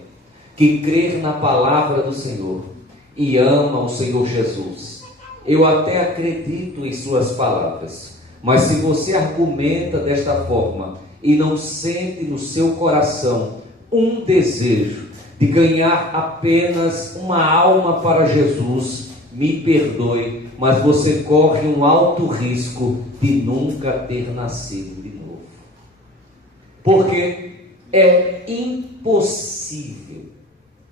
que crê na palavra do Senhor e ama o Senhor Jesus. Eu até acredito em suas palavras, mas se você argumenta desta forma e não sente no seu coração um desejo de ganhar apenas uma alma para Jesus, me perdoe, mas você corre um alto risco de nunca ter nascido de novo. Porque é impossível,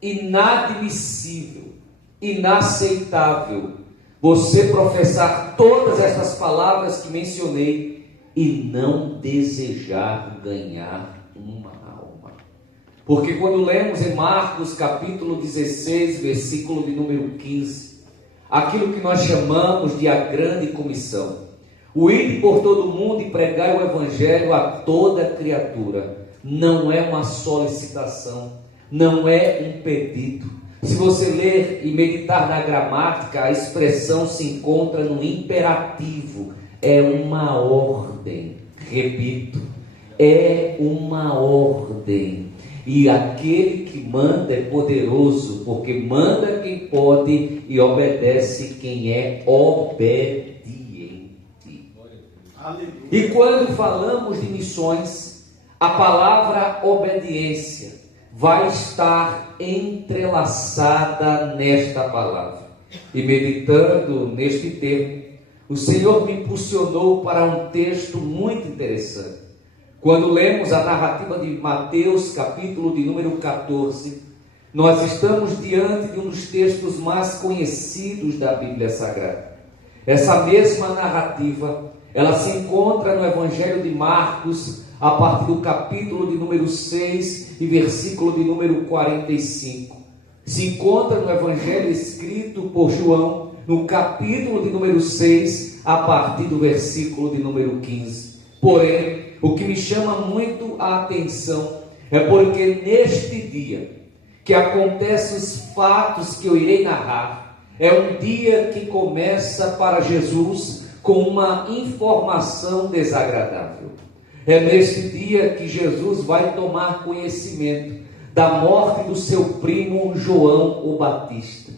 inadmissível, inaceitável você professar todas essas palavras que mencionei e não desejar ganhar uma alma. Porque quando lemos em Marcos capítulo 16, versículo de número 15, aquilo que nós chamamos de a grande comissão, o ir por todo mundo e pregar o evangelho a toda criatura, não é uma solicitação, não é um pedido. Se você ler e meditar na gramática, a expressão se encontra no imperativo, é uma ordem. Repito, é uma ordem. E aquele que manda é poderoso, porque manda quem pode e obedece quem é obediente. E quando falamos de missões, a palavra obediência vai estar entrelaçada nesta palavra. E meditando neste termo, o Senhor me impulsionou para um texto muito interessante. Quando lemos a narrativa de Mateus, capítulo de número 14, nós estamos diante de um dos textos mais conhecidos da Bíblia Sagrada. Essa mesma narrativa, ela se encontra no Evangelho de Marcos, a partir do capítulo de número 6 e versículo de número 45. Se encontra no Evangelho escrito por João, no capítulo de número 6, a partir do versículo de número 15. Porém, o que me chama muito a atenção é porque neste dia que acontecem os fatos que eu irei narrar, é um dia que começa para Jesus com uma informação desagradável. É neste dia que Jesus vai tomar conhecimento da morte do seu primo João o Batista.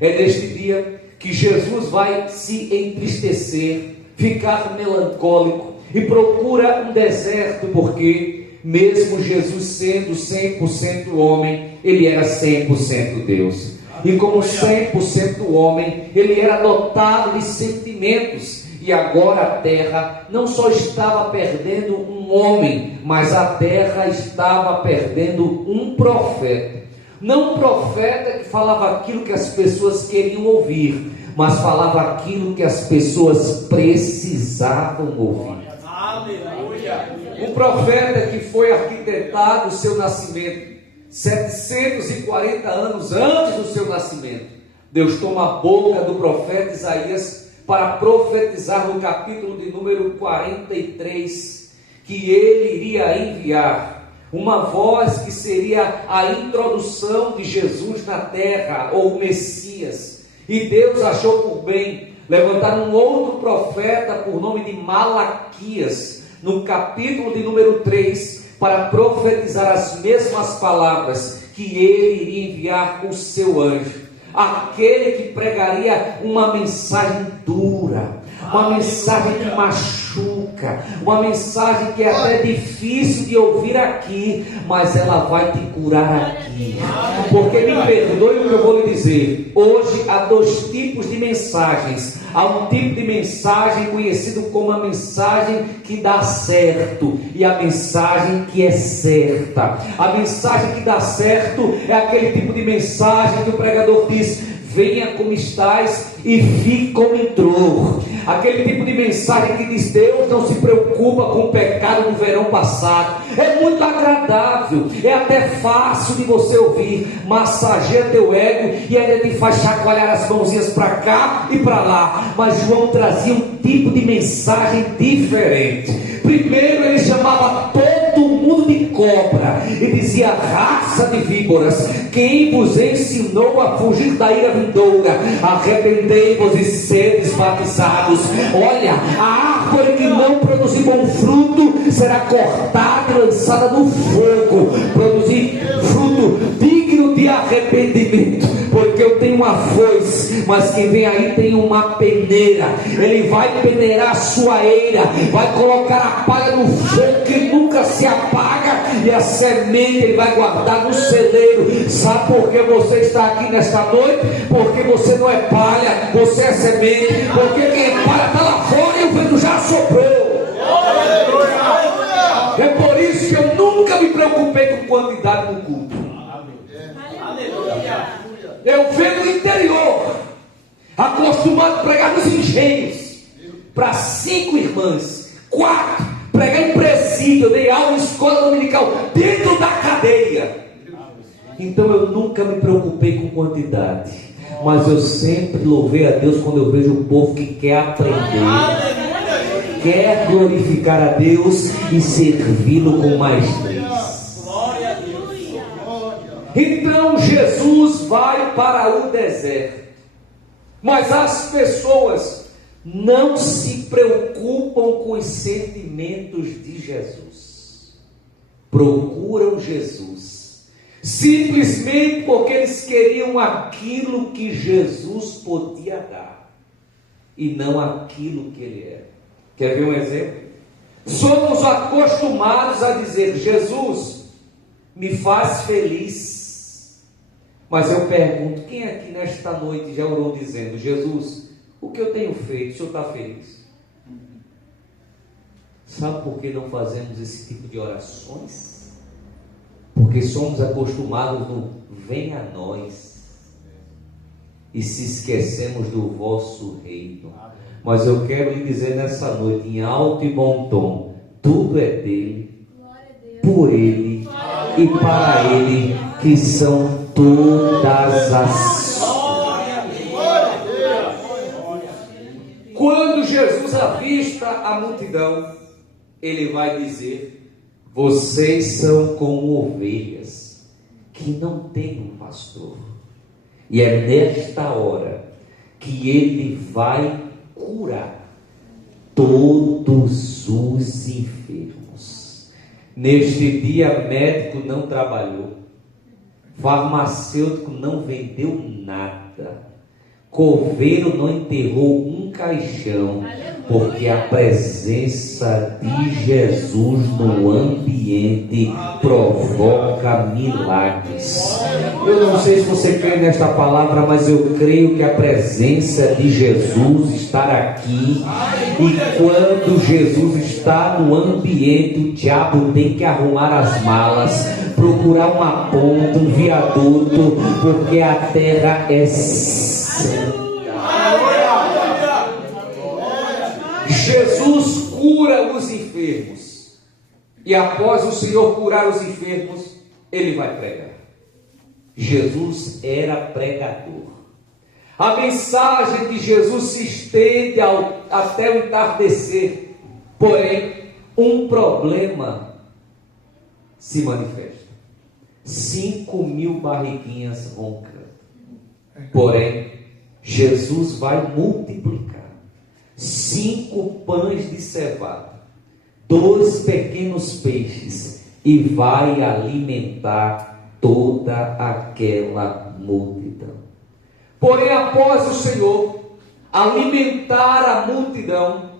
É neste dia que Jesus vai se entristecer, ficar melancólico e procura um deserto, porque mesmo Jesus sendo 100% homem, ele era 100% Deus. E como 100% homem, ele era dotado de sentimentos. E agora a terra não só estava perdendo um homem, mas a terra estava perdendo um profeta. Não um profeta que falava aquilo que as pessoas queriam ouvir, mas falava aquilo que as pessoas precisavam ouvir. Um profeta que foi arquitetado o seu nascimento 740 anos antes do seu nascimento. Deus toma a boca do profeta Isaías para profetizar no capítulo de número 43, que ele iria enviar uma voz que seria a introdução de Jesus na terra, ou o Messias. E Deus achou por bem levantar um outro profeta por nome de Malaquias, no capítulo de número 3, para profetizar as mesmas palavras, que ele iria enviar o seu anjo. Aquele que pregaria uma mensagem dura, uma mensagem que machuca, franca, uma mensagem que é até difícil de ouvir aqui, mas ela vai te curar aqui. Porque me perdoe o que eu vou lhe dizer. Hoje há dois tipos de mensagens. Há um tipo de mensagem conhecido como a mensagem que dá certo e a mensagem que é certa. A mensagem que dá certo é aquele tipo de mensagem que o pregador diz: venha como estás e fique como entrou. Aquele tipo de mensagem que diz: Deus não se preocupa com o pecado do verão passado. É muito agradável, é até fácil de você ouvir, massageia teu ego e ainda te faz chacoalhar as mãozinhas para cá e para lá. Mas João trazia um tipo de mensagem diferente. Primeiro ele chamava todo mundo de cobra e dizia: raça de víboras, quem vos ensinou a fugir da ira vindoura? Arrependei-vos e sedes batizados. Olha, a árvore que não produzir bom fruto será cortada e lançada no fogo. Produzir fruto digno de arrependimento, porque eu tenho uma foice, mas quem vem aí tem uma peneira. Ele vai peneirar a sua eira, vai colocar a palha no fogo que nunca se apaga, e a semente ele vai guardar no celeiro. Sabe por que você está aqui nesta noite? Porque você não é palha, você é semente. Porque quem é palha está lá fora e o vento já soprou. É por isso que eu nunca me preocupei com quantidade no culto. Eu venho do interior, acostumado a pregar nos engenhos, para 5 irmãs, 4, pregar em presídio. Eu dei aula em escola dominical dentro da cadeia. Então eu nunca me preocupei com quantidade, mas eu sempre louvei a Deus quando eu vejo o povo que quer aprender, quer glorificar a Deus e servi-lo com maestria. Então Jesus vai para o deserto, mas as pessoas não se preocupam com os sentimentos de Jesus. Procuram Jesus simplesmente porque eles queriam aquilo que Jesus podia dar e não aquilo que ele era. Quer ver um exemplo? Somos acostumados a dizer: Jesus, me faz feliz. Mas eu pergunto: quem aqui nesta noite já orou dizendo: Jesus, o que eu tenho feito, o Senhor está feliz? Sabe por que não fazemos esse tipo de orações? Porque somos acostumados no venha a nós e se esquecemos do vosso reino. Mas eu quero lhe dizer nessa noite, em alto e bom tom: tudo é dele, por ele e para ele que são todas as. Quando Jesus avista a multidão, ele vai dizer: vocês são como ovelhas que não têm um pastor. E é nesta hora que ele vai curar todos os enfermos. Neste dia, médico não trabalhou, farmacêutico não vendeu nada, coveiro não enterrou um caixão, porque a presença de Jesus no ambiente provoca milagres. Eu não sei se você crê nesta palavra, mas eu creio que a presença de Jesus está aqui, e quando Jesus está no ambiente, o diabo tem que arrumar as malas, procurar uma ponta, um viaduto, porque a terra é santa. Jesus cura os enfermos, e após o Senhor curar os enfermos, ele vai pregar. Jesus era pregador. A mensagem de Jesus se estende até o entardecer. Porém, um problema se manifesta: 5.000 barriguinhas roncando. Porém, Jesus vai multiplicar 5 pães de cevada, 2 pequenos peixes, e vai alimentar toda aquela multidão. Porém, após o Senhor alimentar a multidão,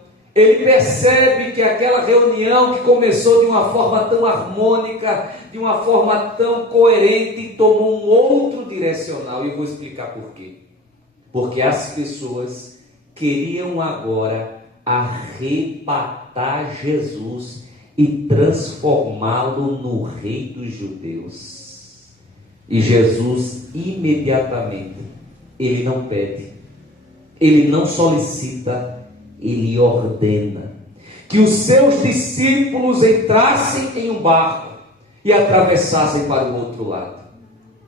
Ele percebe que aquela reunião que começou de uma forma tão harmônica, de uma forma tão coerente, tomou um outro direcional. E eu vou explicar por quê. Porque as pessoas queriam agora arrebatar Jesus e transformá-lo no rei dos judeus. E Jesus imediatamente, ele não pede, ele não solicita, ele ordena que os seus discípulos entrassem em um barco e atravessassem para o outro lado,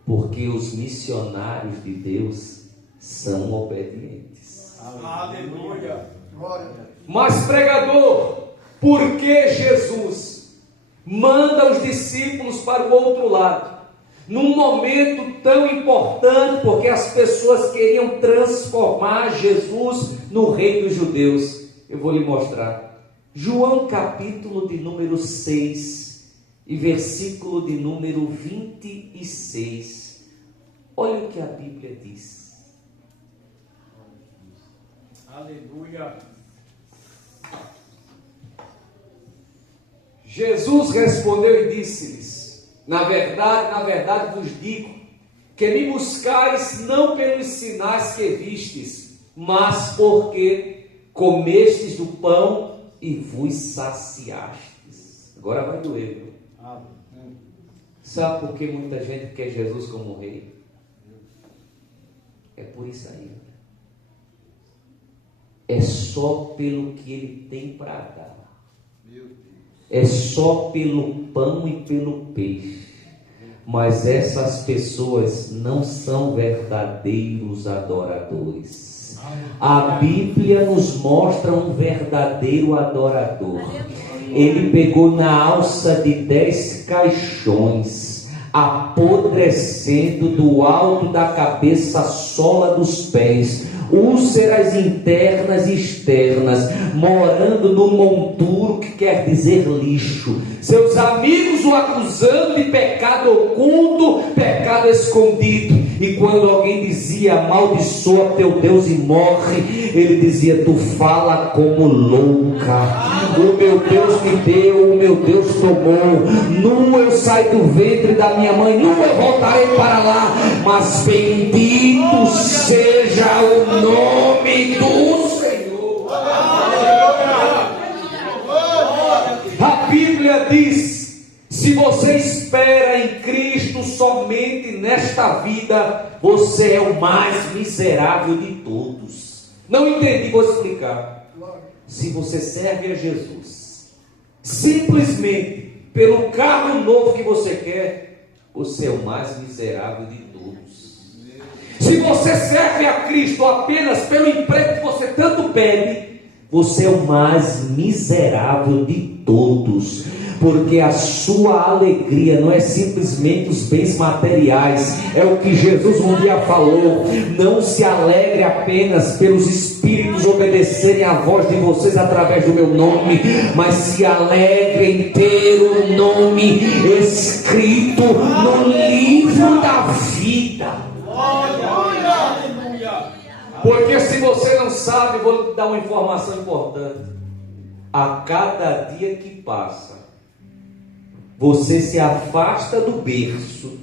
porque os missionários de Deus são obedientes. Aleluia. Mas, pregador, por que Jesus manda os discípulos para o outro lado? Num momento tão importante, porque as pessoas queriam transformar Jesus no rei dos judeus. Eu vou lhe mostrar. João capítulo de número 6 e versículo de número 26. Olha o que a Bíblia diz. Aleluia. Jesus respondeu e disse-lhes: na verdade vos digo, que me buscais não pelos sinais que vistes, mas porque comestes do pão e vos saciastes. Agora vai doer, viu? Sabe por que muita gente quer Jesus como rei? É por isso aí. É só pelo que ele tem para dar. É só pelo pão e pelo peixe. Mas essas pessoas não são verdadeiros adoradores. A Bíblia nos mostra um verdadeiro adorador. Ele pegou na alça de 10 caixões, apodrecendo do alto da cabeça à sola dos pés, úlceras internas e externas, morando no monturo, que quer dizer lixo. Seus amigos o acusando de pecado oculto, pecado escondido. E quando alguém dizia: amaldiçoa teu Deus e morre, ele dizia: tu fala como louca. O meu Deus me deu, o meu Deus tomou. Nu eu saí do ventre da minha mãe, nu eu voltarei para lá. Mas bendito seja o nome do Senhor. A Bíblia diz: se você espera em Cristo somente nesta vida, você é o mais miserável de todos. Não entendi, vou explicar. Se você serve a Jesus simplesmente pelo carro novo que você quer, você é o mais miserável de todos. Se você serve a Cristo apenas pelo emprego que você tanto pede, você é o mais miserável de todos. Porque a sua alegria não é simplesmente os bens materiais. É o que Jesus um dia falou: não se alegre apenas pelos espíritos obedecerem à voz de vocês através do meu nome, mas se alegre em ter o nome escrito no livro da vida. Porque se você não sabe, vou lhe dar uma informação importante: a cada dia que passa, você se afasta do berço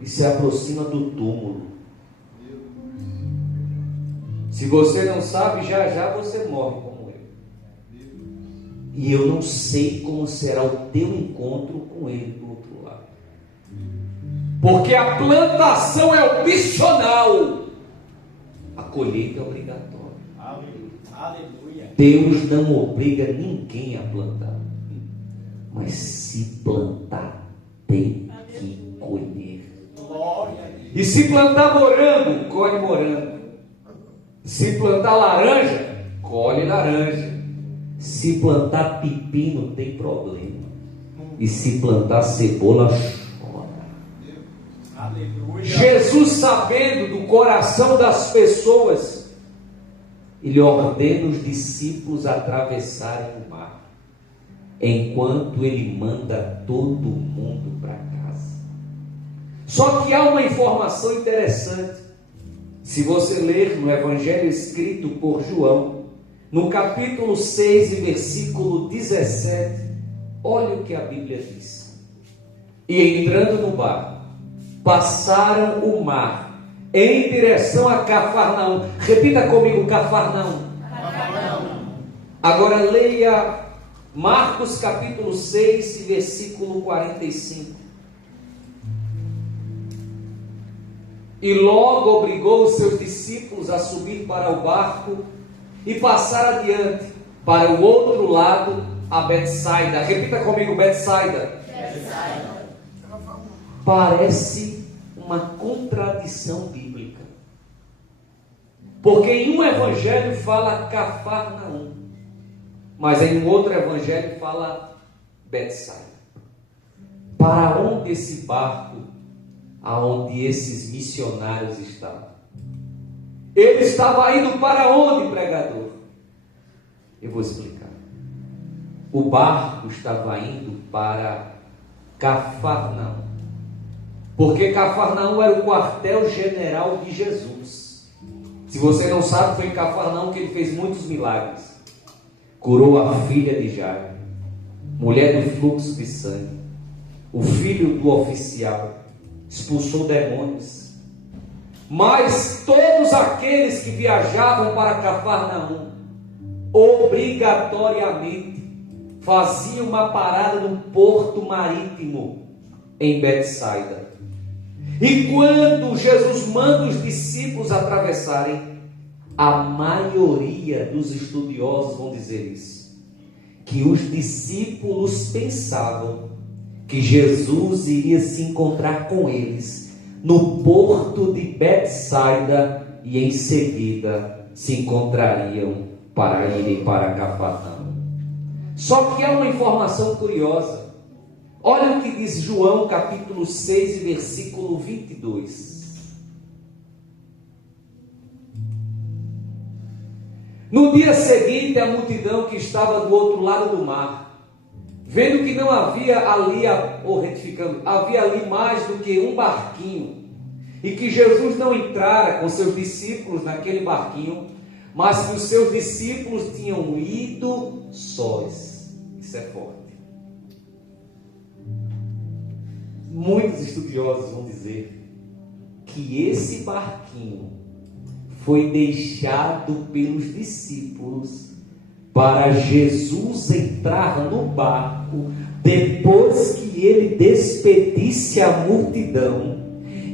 e se aproxima do túmulo. Se você não sabe, já já você morre como eu. E eu não sei como será o teu encontro com ele do outro lado. Porque a plantação é opcional, a colheita é obrigatória. Aleluia. Deus não obriga ninguém a plantar, mas se plantar, tem que colher. E se plantar morango, colhe morango. Se plantar laranja, colhe laranja. Se plantar pepino, tem problema. E se plantar cebola, chora. Aleluia. Jesus, sabendo do coração das pessoas, ele ordena os discípulos atravessarem o mar, enquanto ele manda todo mundo para casa. Só que há uma informação interessante. Se você ler no Evangelho escrito por João, no capítulo 6 e versículo 17, olha o que a Bíblia diz. E entrando no barco, passaram o mar em direção a Cafarnaum. Repita comigo, Cafarnaum. Agora leia Marcos capítulo 6 e versículo 45. E logo obrigou os seus discípulos a subir para o barco e passar adiante para o outro lado, a Betsaida. Repita comigo, Betsaida. Parece uma contradição bíblica, porque em um evangelho fala Cafarnaum, mas em um outro evangelho fala Betsaida. Para onde esse barco, aonde esses missionários estavam? Ele estava indo para onde, pregador? Eu vou explicar. O barco estava indo para Cafarnaum, porque Cafarnaum era o quartel-general de Jesus. Se você não sabe, foi em Cafarnaum que ele fez muitos milagres. Curou a filha de Jairo, mulher do fluxo de sangue, o filho do oficial, expulsou demônios. Mas todos aqueles que viajavam para Cafarnaum, obrigatoriamente, faziam uma parada no porto marítimo em Betsaida. E quando Jesus manda os discípulos atravessarem, a maioria dos estudiosos vão dizer isso, que os discípulos pensavam que Jesus iria se encontrar com eles no porto de Betsaida e em seguida se encontrariam para irem para Cafarnaum. Só que há uma informação curiosa. Olha o que diz João capítulo 6 e versículo 22. No dia seguinte, a multidão que estava do outro lado do mar, vendo que não havia ali, havia ali mais do que um barquinho, e que Jesus não entrara com seus discípulos naquele barquinho, mas que os seus discípulos tinham ido sós. Isso é forte. Muitos estudiosos vão dizer que esse barquinho foi deixado pelos discípulos para Jesus entrar no barco depois que ele despedisse a multidão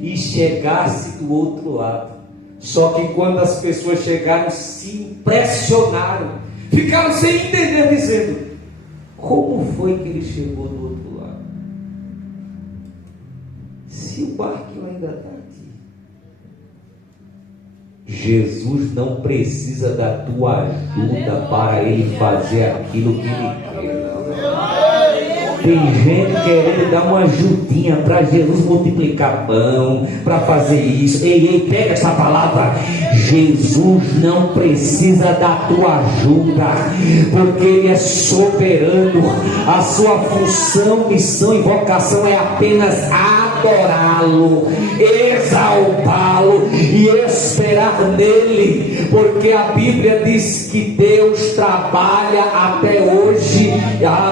e chegasse do outro lado. Só que quando as pessoas chegaram, se impressionaram, ficaram sem entender, dizendo: como foi que ele chegou do outro lado? Se o barquinho ainda está aqui. Jesus não precisa da tua ajuda para ele fazer aquilo que ele quer. Tem gente querendo dar uma ajudinha para Jesus multiplicar pão, para fazer isso. Ei, pega essa palavra. Jesus não precisa da tua ajuda, porque Ele é soberano. A sua função, missão e vocação é apenas adorá-lo, exaltá-lo e esperar nele, porque a Bíblia diz que Deus trabalha até hoje.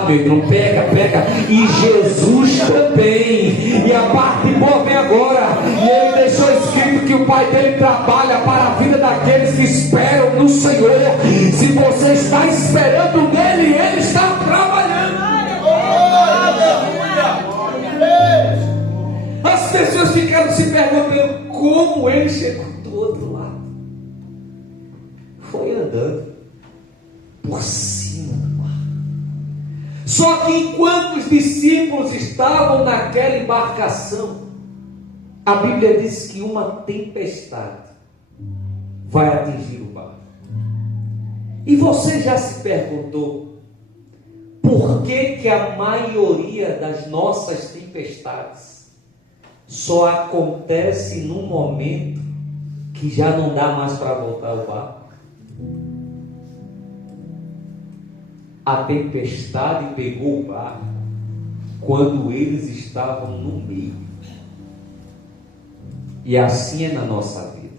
Meu irmão, pega. E Jesus também. E a parte boa vem agora. E ele deixou escrito que o Pai dele trabalha para a vida daqueles que esperam no Senhor. Se você está esperando nele, ele está trabalhando. As pessoas ficaram se perguntando como ele chegou do outro lado. Foi andando por cima do mar. Só que enquanto os discípulos estavam naquela embarcação, a Bíblia diz que uma tempestade vai atingir o barco. E você já se perguntou por que a maioria das nossas tempestades só acontece num momento que já não dá mais para voltar ao barco? A tempestade pegou o barco quando eles estavam no meio. E assim é na nossa vida.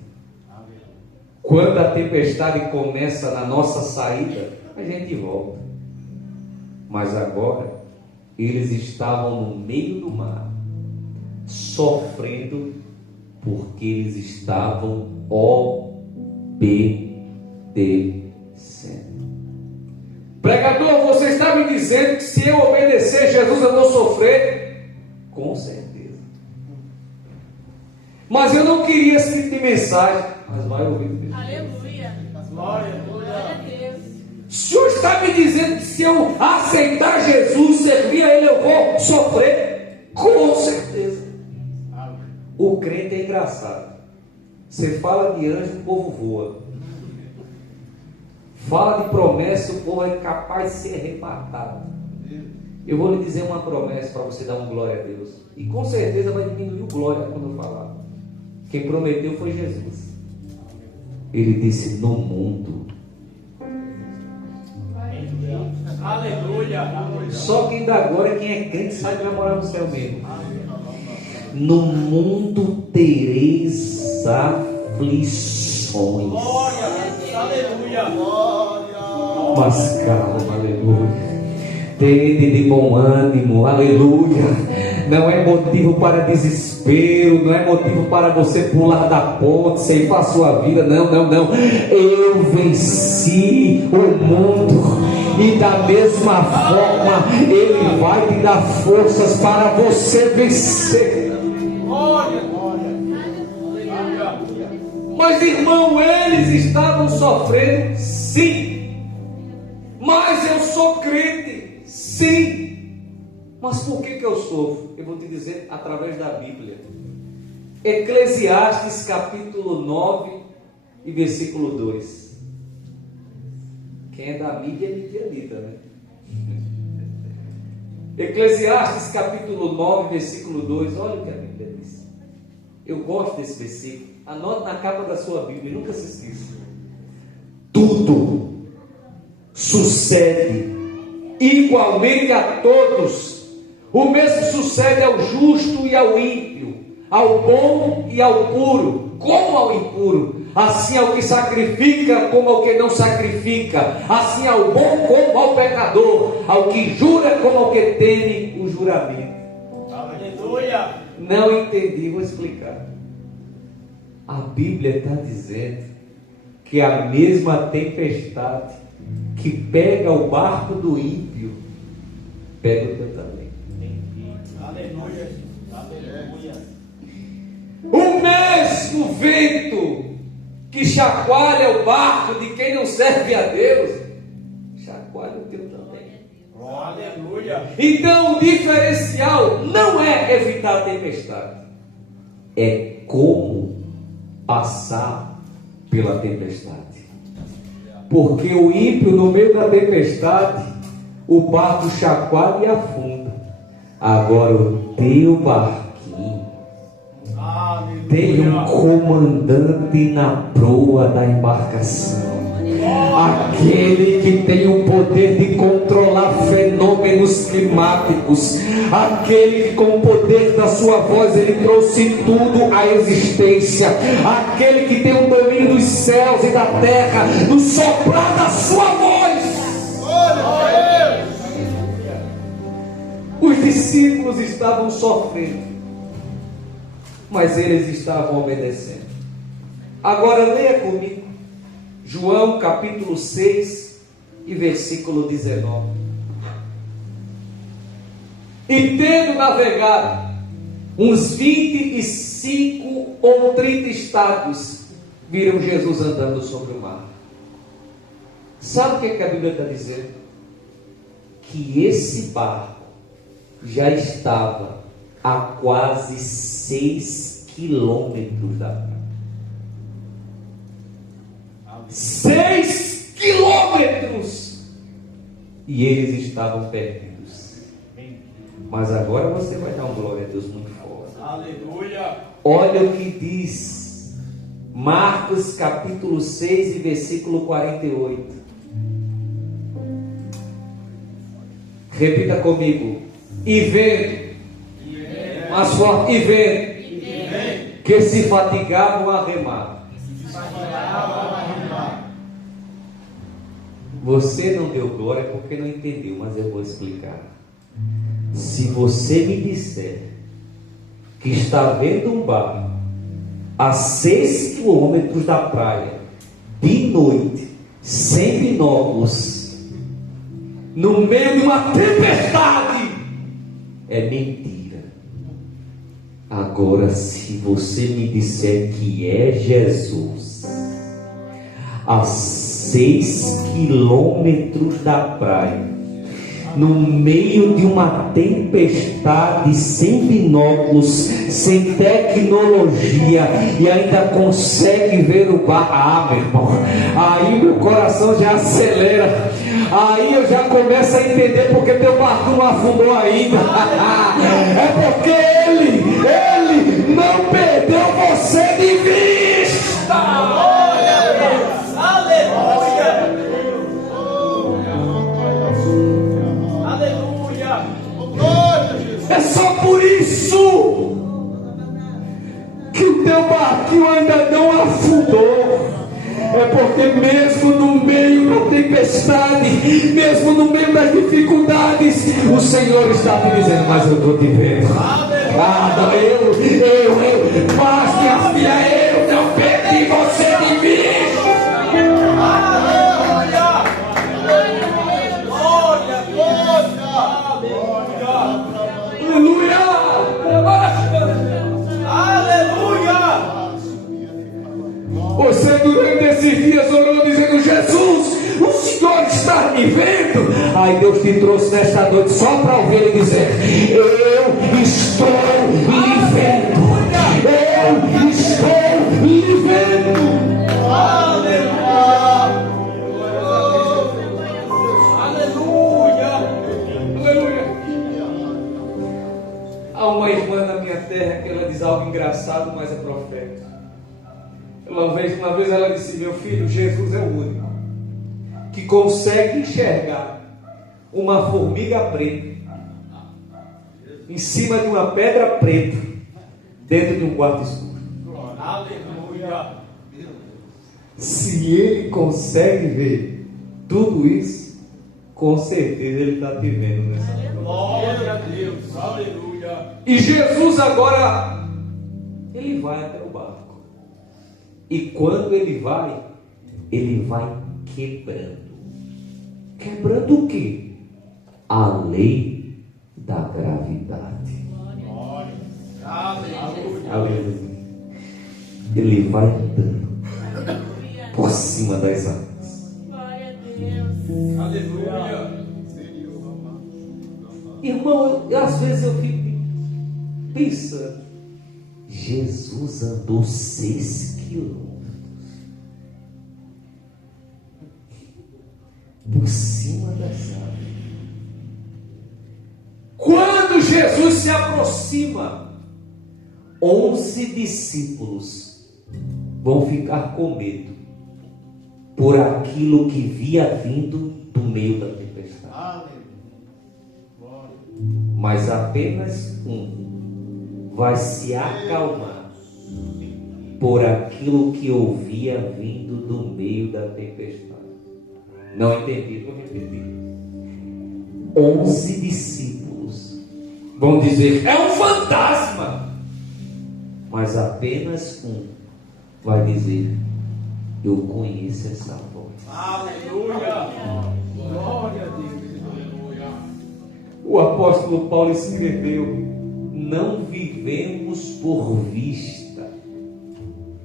Quando a tempestade começa na nossa saída, a gente volta. Mas agora, eles estavam no meio do mar, sofrendo, porque eles estavam obedecendo. Pregador, você está me dizendo que se eu obedecer, Jesus, eu vou sofrer? Com certeza. Mas eu não queria esse tipo de mensagem. Mas vai ouvir mesmo. Aleluia. Glória a Deus. O Senhor está me dizendo que se eu aceitar Jesus, servir a Ele, eu vou sofrer? Com certeza. O crente é engraçado. Você fala de anjo, o povo voa. Fala de promessa, o povo é capaz de ser arrebatado. Eu vou lhe dizer uma promessa para você dar uma glória a Deus. E com certeza vai diminuir o glória quando eu falar. Quem prometeu foi Jesus. Ele disse: no mundo. Aleluia. Só quem dá agora, quem é crente, sabe que vai morar no céu mesmo. No mundo tereis aflições. Aleluia. Mas calma, aleluia. Tende de bom ânimo, aleluia. Não é motivo para desespero, não é motivo para você pular da ponte, ceifar sua vida, não. Eu venci o mundo, e da mesma forma Ele vai te dar forças para você vencer. Mas irmão, eles estavam sofrendo, sim. Mas eu sou crente, sim. Mas por que eu sofro? Eu vou te dizer através da Bíblia. Eclesiastes capítulo 9 e versículo 2. Quem é da mídia é midianita, né? Eclesiastes capítulo 9, versículo 2. Olha o que a Bíblia diz. Eu gosto desse versículo. Anote na capa da sua Bíblia, nunca se esqueça. Tudo sucede igualmente a todos. O mesmo sucede ao justo e ao ímpio, ao bom e ao puro, como ao impuro, assim ao que sacrifica como ao que não sacrifica, assim ao bom como ao pecador, ao que jura como ao que teme o juramento. Aleluia. Não entendi, vou explicar. A Bíblia está dizendo que a mesma tempestade que pega o barco do ímpio, pega o teu também. Aleluia. Aleluia. O mesmo vento que chacoalha o barco de quem não serve a Deus, chacoalha o teu também. Aleluia. Então o diferencial não é evitar a tempestade, é como passar pela tempestade. Porque o ímpio, no meio da tempestade, o barco chacoalha e afunda. Agora o teu barquinho tem um comandante na proa da embarcação. Aquele que tem o poder de controlar fenômenos climáticos, aquele que com o poder da sua voz ele trouxe tudo à existência, aquele que tem o domínio dos céus e da terra, no soprar da sua voz. Os discípulos estavam sofrendo, mas eles estavam obedecendo. Agora leia comigo João capítulo 6 e versículo 19. E tendo navegado uns 25 ou 30 estados, viram Jesus andando sobre o mar. Sabe o que a Bíblia está dizendo? Que esse barco já estava a quase 6 quilômetros da praia. 6 quilômetros! E eles estavam perdidos. Mas agora você vai dar uma glória a Deus muito forte. Aleluia! Olha o que diz Marcos capítulo 6 e versículo 48. Repita comigo. E vendo, mais forte, e vendo, que se fatigavam a remar, Você não deu glória porque não entendeu, mas eu vou explicar. Se você me disser que está vendo um barco a 6 quilômetros da praia, de noite, sem binóculos, no meio de uma tempestade, é mentira. Agora, se você me disser que é Jesus, a 6 quilômetros da praia, no meio de uma tempestade, sem binóculos, sem tecnologia, e ainda consegue ver o barco, meu irmão, aí meu coração já acelera, aí eu já começo a entender porque teu barco não afundou ainda. É porque ele não perdeu você de vista. É só por isso que o teu barquinho ainda não afundou. É porque mesmo no meio da tempestade, mesmo no meio das dificuldades, o Senhor está te dizendo: mas eu estou te vendo. Mas minha filha, eu não perdi você de vista. Você durante esses dias orou dizendo: Jesus, o Senhor está me vendo? Aí Deus te trouxe nesta noite só para ouvir ele dizer: eu estou lhe vendo. Eu estou lhe vendo. Aleluia. Aleluia. Há uma irmã na minha terra que ela diz algo engraçado, mas é profético. Uma vez ela disse: meu filho, Jesus é o único que consegue enxergar uma formiga preta em cima de uma pedra preta dentro de um quarto escuro. Aleluia. Se ele consegue ver tudo isso, com certeza ele está te vendo nessa noite. Glória a Deus. Aleluia. E Jesus agora, ele vai até o barco. E quando ele vai quebrando. Quebrando o quê? A lei da gravidade. Aleluia. Ele vai andando por cima das águas. Glória a Deus. Aleluia. Irmão, às vezes eu fico pensando: Jesus andou 6 quilômetros por cima das águas. Quando Jesus se aproxima, 11 discípulos vão ficar com medo por aquilo que via vindo do meio da tempestade. Mas apenas um vai se acalmar por aquilo que ouvia vindo do meio da tempestade. Não entendi, vou repetir. 11 discípulos vão dizer: é um fantasma. Mas apenas um vai dizer: eu conheço essa voz. Aleluia! Glória a Deus! Aleluia! O apóstolo Paulo escreveu: não vivemos por vista,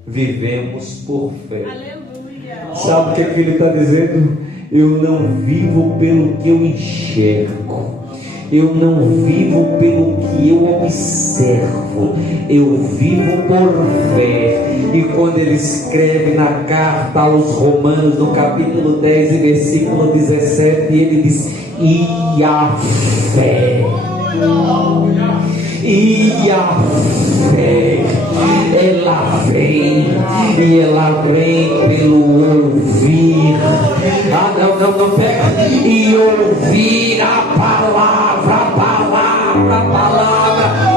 vivemos por fé. Aleluia! Sabe o que ele está dizendo? Eu não vivo pelo que eu enxergo, eu não vivo pelo que eu observo, eu vivo por fé. E quando ele escreve na carta aos Romanos, no capítulo 10 e versículo 17, ele diz: e a fé, ela vem, e ela vem pelo ouvir. Não pega. E ouvir a palavra.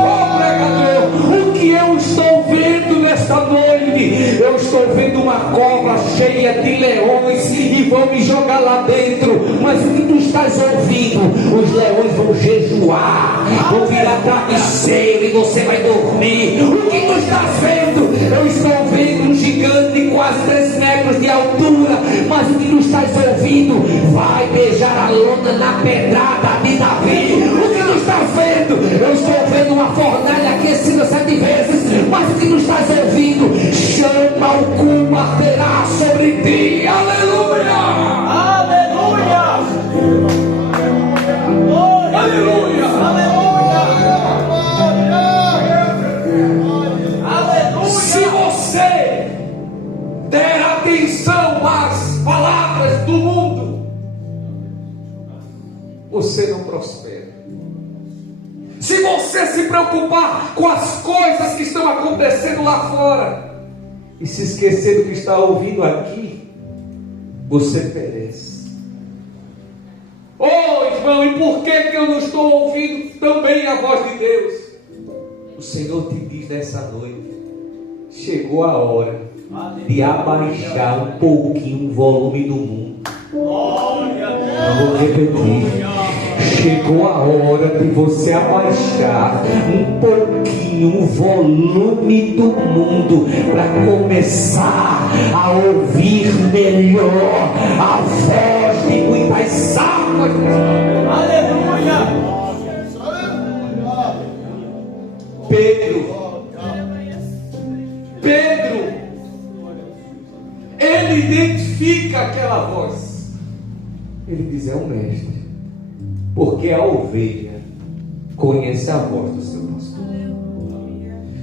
Oh, pregador, o que eu estou vendo nesta noite? Eu estou vendo uma cova cova cheia de leões e vão me jogar lá dentro. Mas o que tu estás ouvindo? Os leões vão jejuar, vão virar travesseiro e você vai dormir. O que tu estás vendo? Eu estou vendo um gigante de quase 3 metros de altura. Mas o que tu estás ouvindo? Vai beijar a lona na pedrada de Davi. O que tu estás vendo? Eu estou vendo uma fornalha aquecida 7 vezes. Mas o que tu estás ouvindo? Chama alguma terá sobre ti. Aleluia! Aleluia! Aleluia! Aleluia! Se você der atenção às palavras do mundo, você não prospera. Se você se preocupar com as coisas que estão acontecendo lá fora e se esquecer do que está ouvindo aqui, você perece. Oh, irmão, e por que eu não estou ouvindo também a voz de Deus? O Senhor te diz nessa noite: chegou a hora de abaixar um pouquinho o volume do mundo. Eu vou repetir. Chegou a hora de você abaixar um pouquinho o volume do mundo para começar a ouvir melhor a voz de muitas almas. Aleluia! Pedro, ele identifica aquela voz. Ele diz: é o mestre. Porque a ovelha conhece a voz do seu pastor.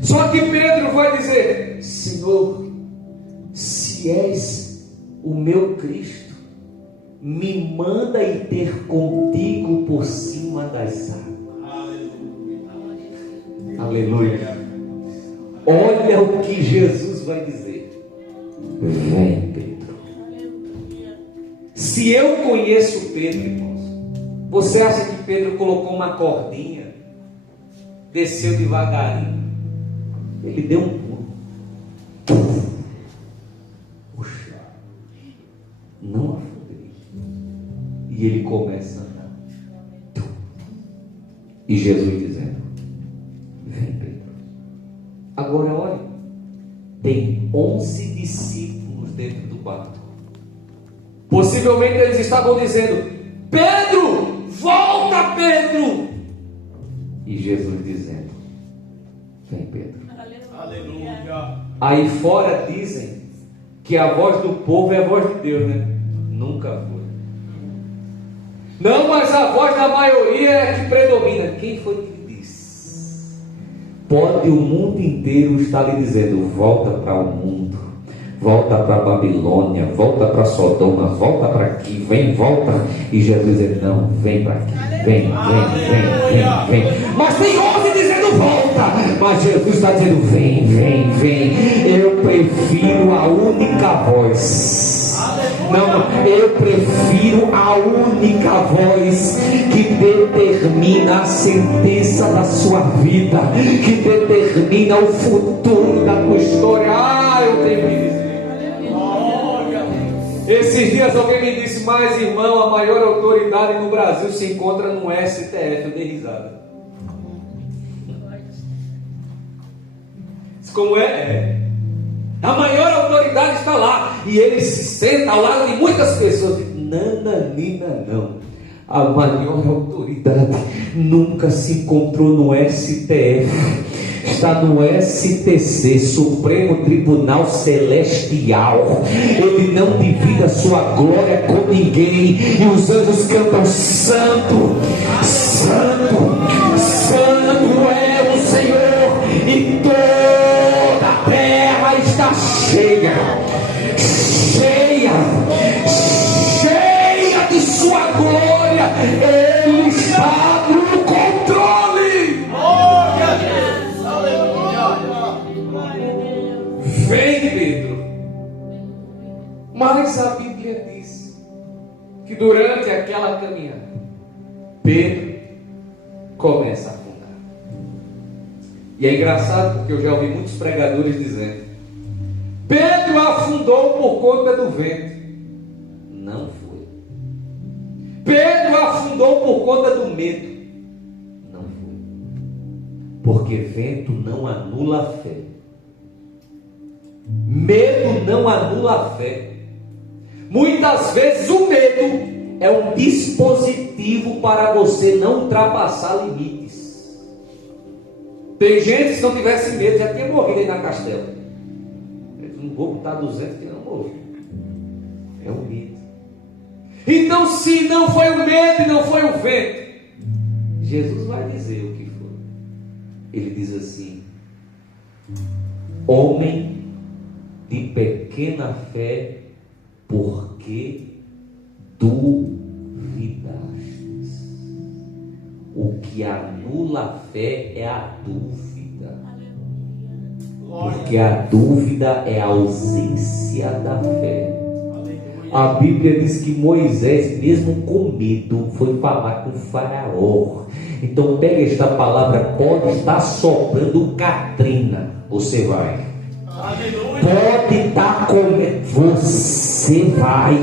Só que Pedro vai dizer: Senhor, se és o meu Cristo, me manda ir ter contigo por cima das águas. Aleluia. Olha o que Jesus vai dizer: vem, Pedro. Se eu conheço Pedro, irmãos, você acha que Pedro colocou uma cordinha, desceu devagarinho? Ele deu um pulo. Puxa, não afundei. E ele começa a andar. E Jesus dizendo: vem, Pedro. Agora olha, tem 11 discípulos dentro do barco. Possivelmente eles estavam dizendo: Pedro, volta, Pedro! E Jesus dizendo: vem, Pedro. Aleluia! Aí fora dizem que a voz do povo é a voz de Deus, né? Nunca foi. Não, mas a voz da maioria é a que predomina. Quem foi que lhe disse? Pode o mundo inteiro estar lhe dizendo: volta para o mundo, volta para a Babilônia, volta para Sodoma, volta para aqui, vem, volta. E Jesus diz: não, vem para aqui, vem. Mas tem 11 dizendo volta, mas Jesus está dizendo: vem. Eu prefiro a única voz. Não, eu prefiro a única voz que determina a sentença da sua vida, que determina o futuro da tua história. Eu tenho que dizer. Esses dias alguém me disse: mas irmão, a maior autoridade no Brasil se encontra no STF. Eu dei risada. Como é? A maior autoridade está lá, e ele se senta ao lado de muitas pessoas. Nananina, não. A maior autoridade nunca se encontrou no STF. Está no STC, Supremo Tribunal Celestial. Ele não divide a sua glória com ninguém. E os anjos cantam: Santo, Santo, Santo é o Senhor, e toda a terra está cheia de sua glória. Ele está no controle. Vem, Pedro. Mas a Bíblia diz que durante aquela caminhada, Pedro começa a afundar. E é engraçado porque eu já ouvi muitos pregadores dizendo: Pedro afundou por conta do vento. Não foi. Pedro afundou por conta do medo. Não foi. Porque vento não anula a fé. Medo não anula a fé. Muitas vezes o medo é um dispositivo para você não ultrapassar limites. Tem gente que se não tivesse medo já tinha morrido aí na Castela. Eu não vou botar 200 que não morreu. É o medo. Então, se não foi o medo e não foi o vento, Jesus vai dizer o que foi. Ele diz assim: homem de pequena fé, por que duvidastes? O que anula a fé é a dúvida. Porque a dúvida é a ausência da fé. A Bíblia diz que Moisés, mesmo com medo, foi falar com o faraó. Então pega esta palavra, pode estar soprando Katrina, você vai. Pode estar com medo, você vai.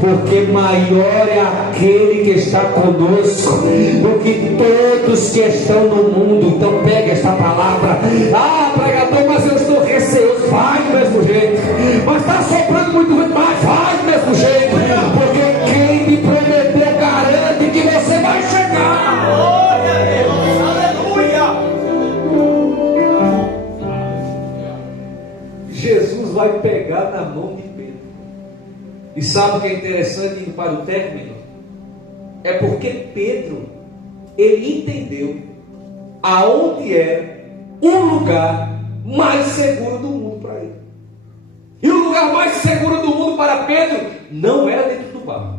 Porque maior é aquele que está conosco do que todos que estão no mundo. Então pega esta palavra. Ah, pregador, mas eu estou receoso. Vai do mesmo jeito. Mas está soprando muito vento, mas vai do mesmo jeito. Porque quem me prometeu garante que você vai chegar. Glória a Deus, aleluia. Jesus vai pegar na mão de Pedro. E sabe o que é interessante, indo para o término? É porque Pedro, ele entendeu aonde era o lugar mais seguro do mundo para ele. E o lugar mais seguro do mundo para Pedro não era dentro do barco,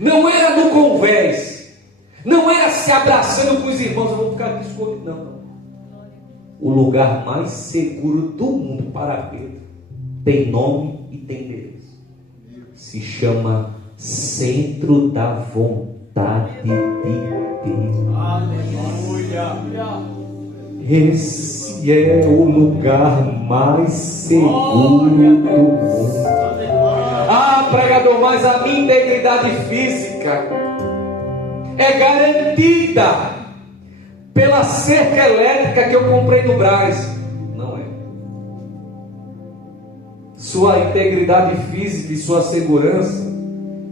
não era no convés, não era se abraçando com os irmãos. Eu vou ficar aqui escondido, não. O lugar mais seguro do mundo para Pedro tem nome e tem endereço. Se chama Centro da Vontade de Deus. Aleluia. Esse é o lugar mais seguro do mundo. Ah, pregador, mas a minha integridade física é garantida pela cerca elétrica que eu comprei no Brás. Não é. Sua integridade física e sua segurança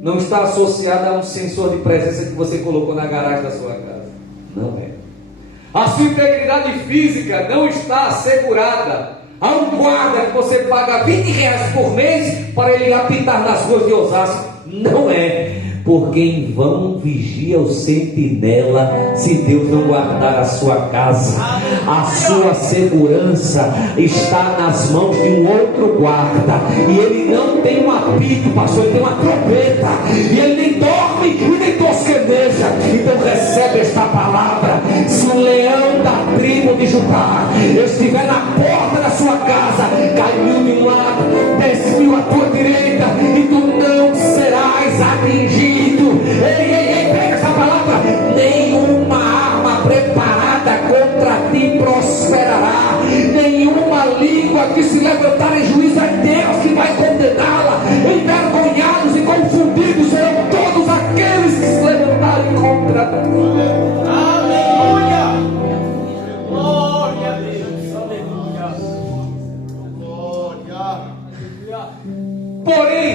não está associada a um sensor de presença que você colocou na garagem da sua casa. Não é. A sua integridade física não está assegurada a um guarda que você paga R$20 por mês para ele apitar nas ruas de Osasco. Não é. Porque em vão vigia o sentinela se Deus não guardar a sua casa. A sua segurança está nas mãos de um outro guarda. E ele não tem um apito, pastor, ele tem uma trombeta. E ele nem dorme e nem tosqueneja. Então recebe esta palavra. Se o leão da tribo de Judá estiver na porta da sua casa, cai 1000 de um lado, 10.000 à tua direita, e tu não serás atingido. Ei, pega essa palavra. Nenhuma arma preparada contra ti prosperará. Nenhuma língua que se levantar em juízo, é Deus que vai condená-la. Envergonhados e confundidos serão todos aqueles que se levantarem contra ti. Aleluia. Glória a Deus. Aleluia. Glória. Porém,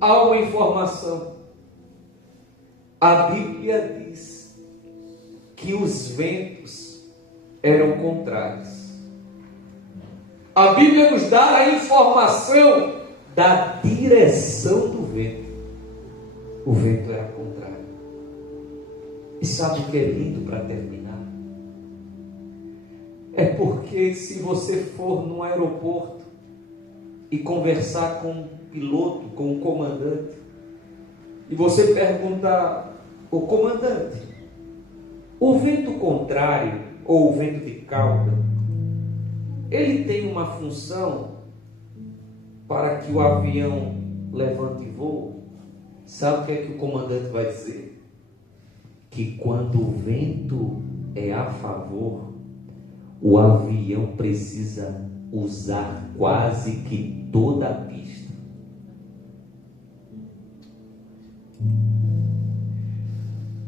há uma informação. A Bíblia diz que os ventos eram contrários. A Bíblia nos dá a informação da direção do vento. O vento era contrário. E sabe o que é lindo para terminar? É porque se você for num aeroporto e conversar com um piloto, com um comandante, e você pergunta: o comandante, o vento contrário ou o vento de cauda, ele tem uma função para que o avião levante voo? Sabe o que é que o comandante vai dizer? Que quando o vento é a favor, o avião precisa usar quase que toda a pista.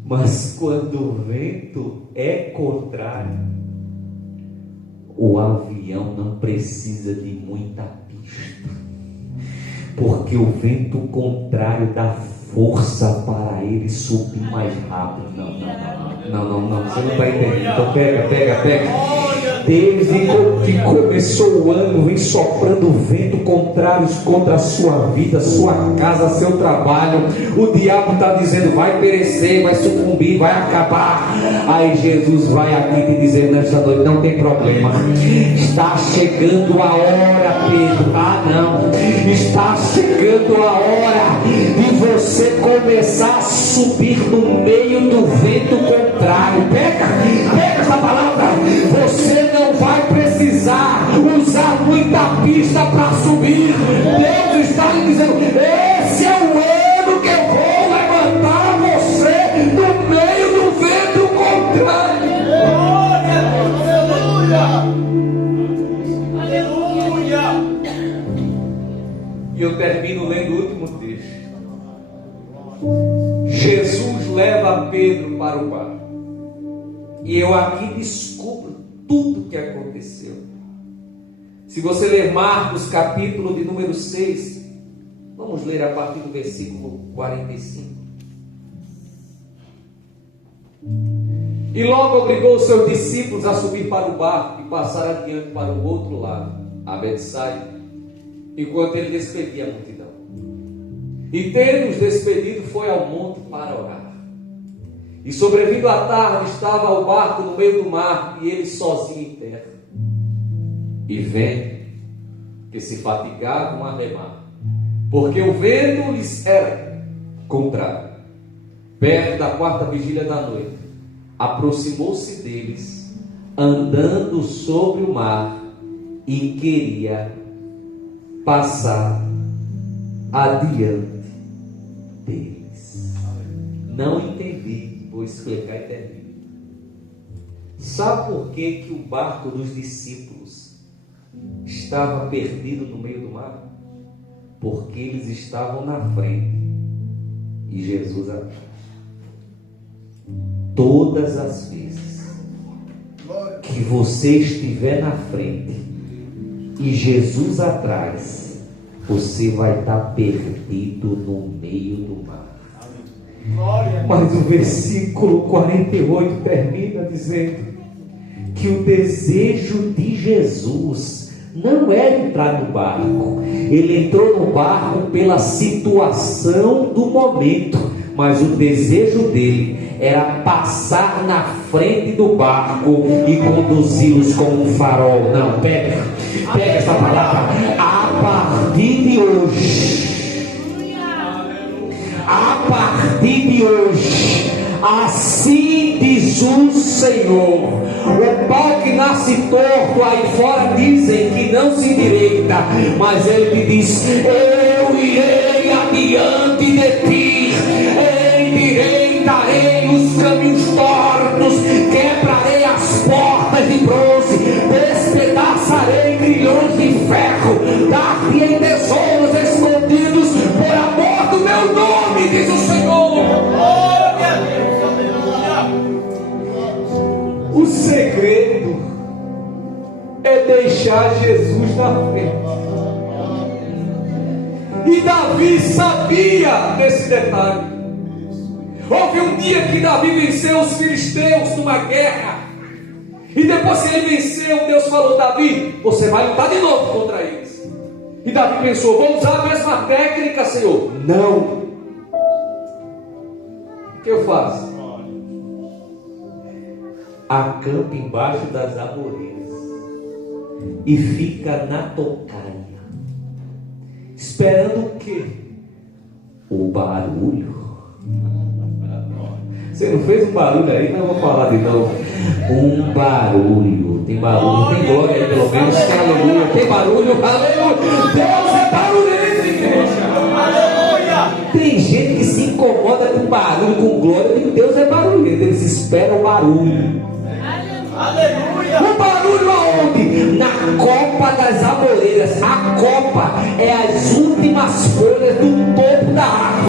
Mas quando o vento é contrário, o avião não precisa de muita pista, porque o vento contrário dá força para ele subir mais rápido. Não, você não está entendendo. Então pega. Desde que começou o ano, vem soprando vento contrários contra a sua vida, sua casa, seu trabalho. O diabo está dizendo: vai perecer, vai sucumbir, vai acabar. Aí Jesus vai aqui te dizer nesta noite: não tem problema, está chegando a hora, Pedro. Não, está chegando a hora de você começar a subir no meio do vento contrário. Pega essa palavra. Você não vai precisar usar muita pista para subir. Deus está lhe dizendo: esse é o ano que eu vou levantar você no meio do vento contrário. Aleluia! E eu termino lendo o último texto. Jesus leva Pedro para o barco. E eu aqui descubro tudo o que aconteceu. Se você ler Marcos, capítulo de número 6, vamos ler a partir do versículo 45. E logo obrigou os seus discípulos a subir para o barco e passar adiante para o outro lado, a Betsaida, enquanto ele despedia a multidão. E tendo-os despedido, foi ao monte para orar. E sobrevindo a tarde, estava o barco no meio do mar, e ele sozinho em terra. E vendo que se fatigavam a remar, porque o vento lhes era contrário. Perto da 4ª vigília da noite, aproximou-se deles, andando sobre o mar, e queria passar adiante deles. Não entendi. Vou explicar e termino. Sabe por que o barco dos discípulos estava perdido no meio do mar? Porque eles estavam na frente e Jesus atrás. Todas as vezes que você estiver na frente e Jesus atrás, você vai estar perdido no meio do mar. Mas o versículo 48 termina dizendo que o desejo de Jesus não era entrar no barco. Ele entrou no barco pela situação do momento, mas o desejo dele era passar na frente do barco e conduzi-los como um farol. Não, pega essa palavra. A partir de hoje, a partir de hoje, assim diz o Senhor: o pau que nasce torto aí fora dizem que não se endireita, mas ele te diz: eu irei adiante de ti, endireitarei os caminhos tortos, quebrarei as portas de bronze, despedaçarei grilhões de ferro, dar-te-ei tesouros escondidos por amor do meu nome, diz o Senhor. O segredo é deixar Jesus na frente. E Davi sabia desse detalhe. Houve um dia que Davi venceu os filisteus numa guerra. E depois que ele venceu, Deus falou: Davi, você vai lutar de novo contra eles. E Davi pensou: vou usar a mesma técnica, Senhor. Não. O que eu faço? Acampa embaixo das amoreiras e fica na tocaia, esperando o quê? O barulho. Você não fez um barulho aí? Não, vou falar de novo. Um barulho. Tem barulho, tem glória aí pelo menos. Tem aleluia. Tem barulho, aleluia. Deus é barulhento, igreja. Aleluia. Tem gente que se incomoda com barulho, com glória. E Deus é barulhento. Eles esperam o barulho. Aleluia. O barulho copa das amoreiras. A copa é as últimas folhas do topo da árvore.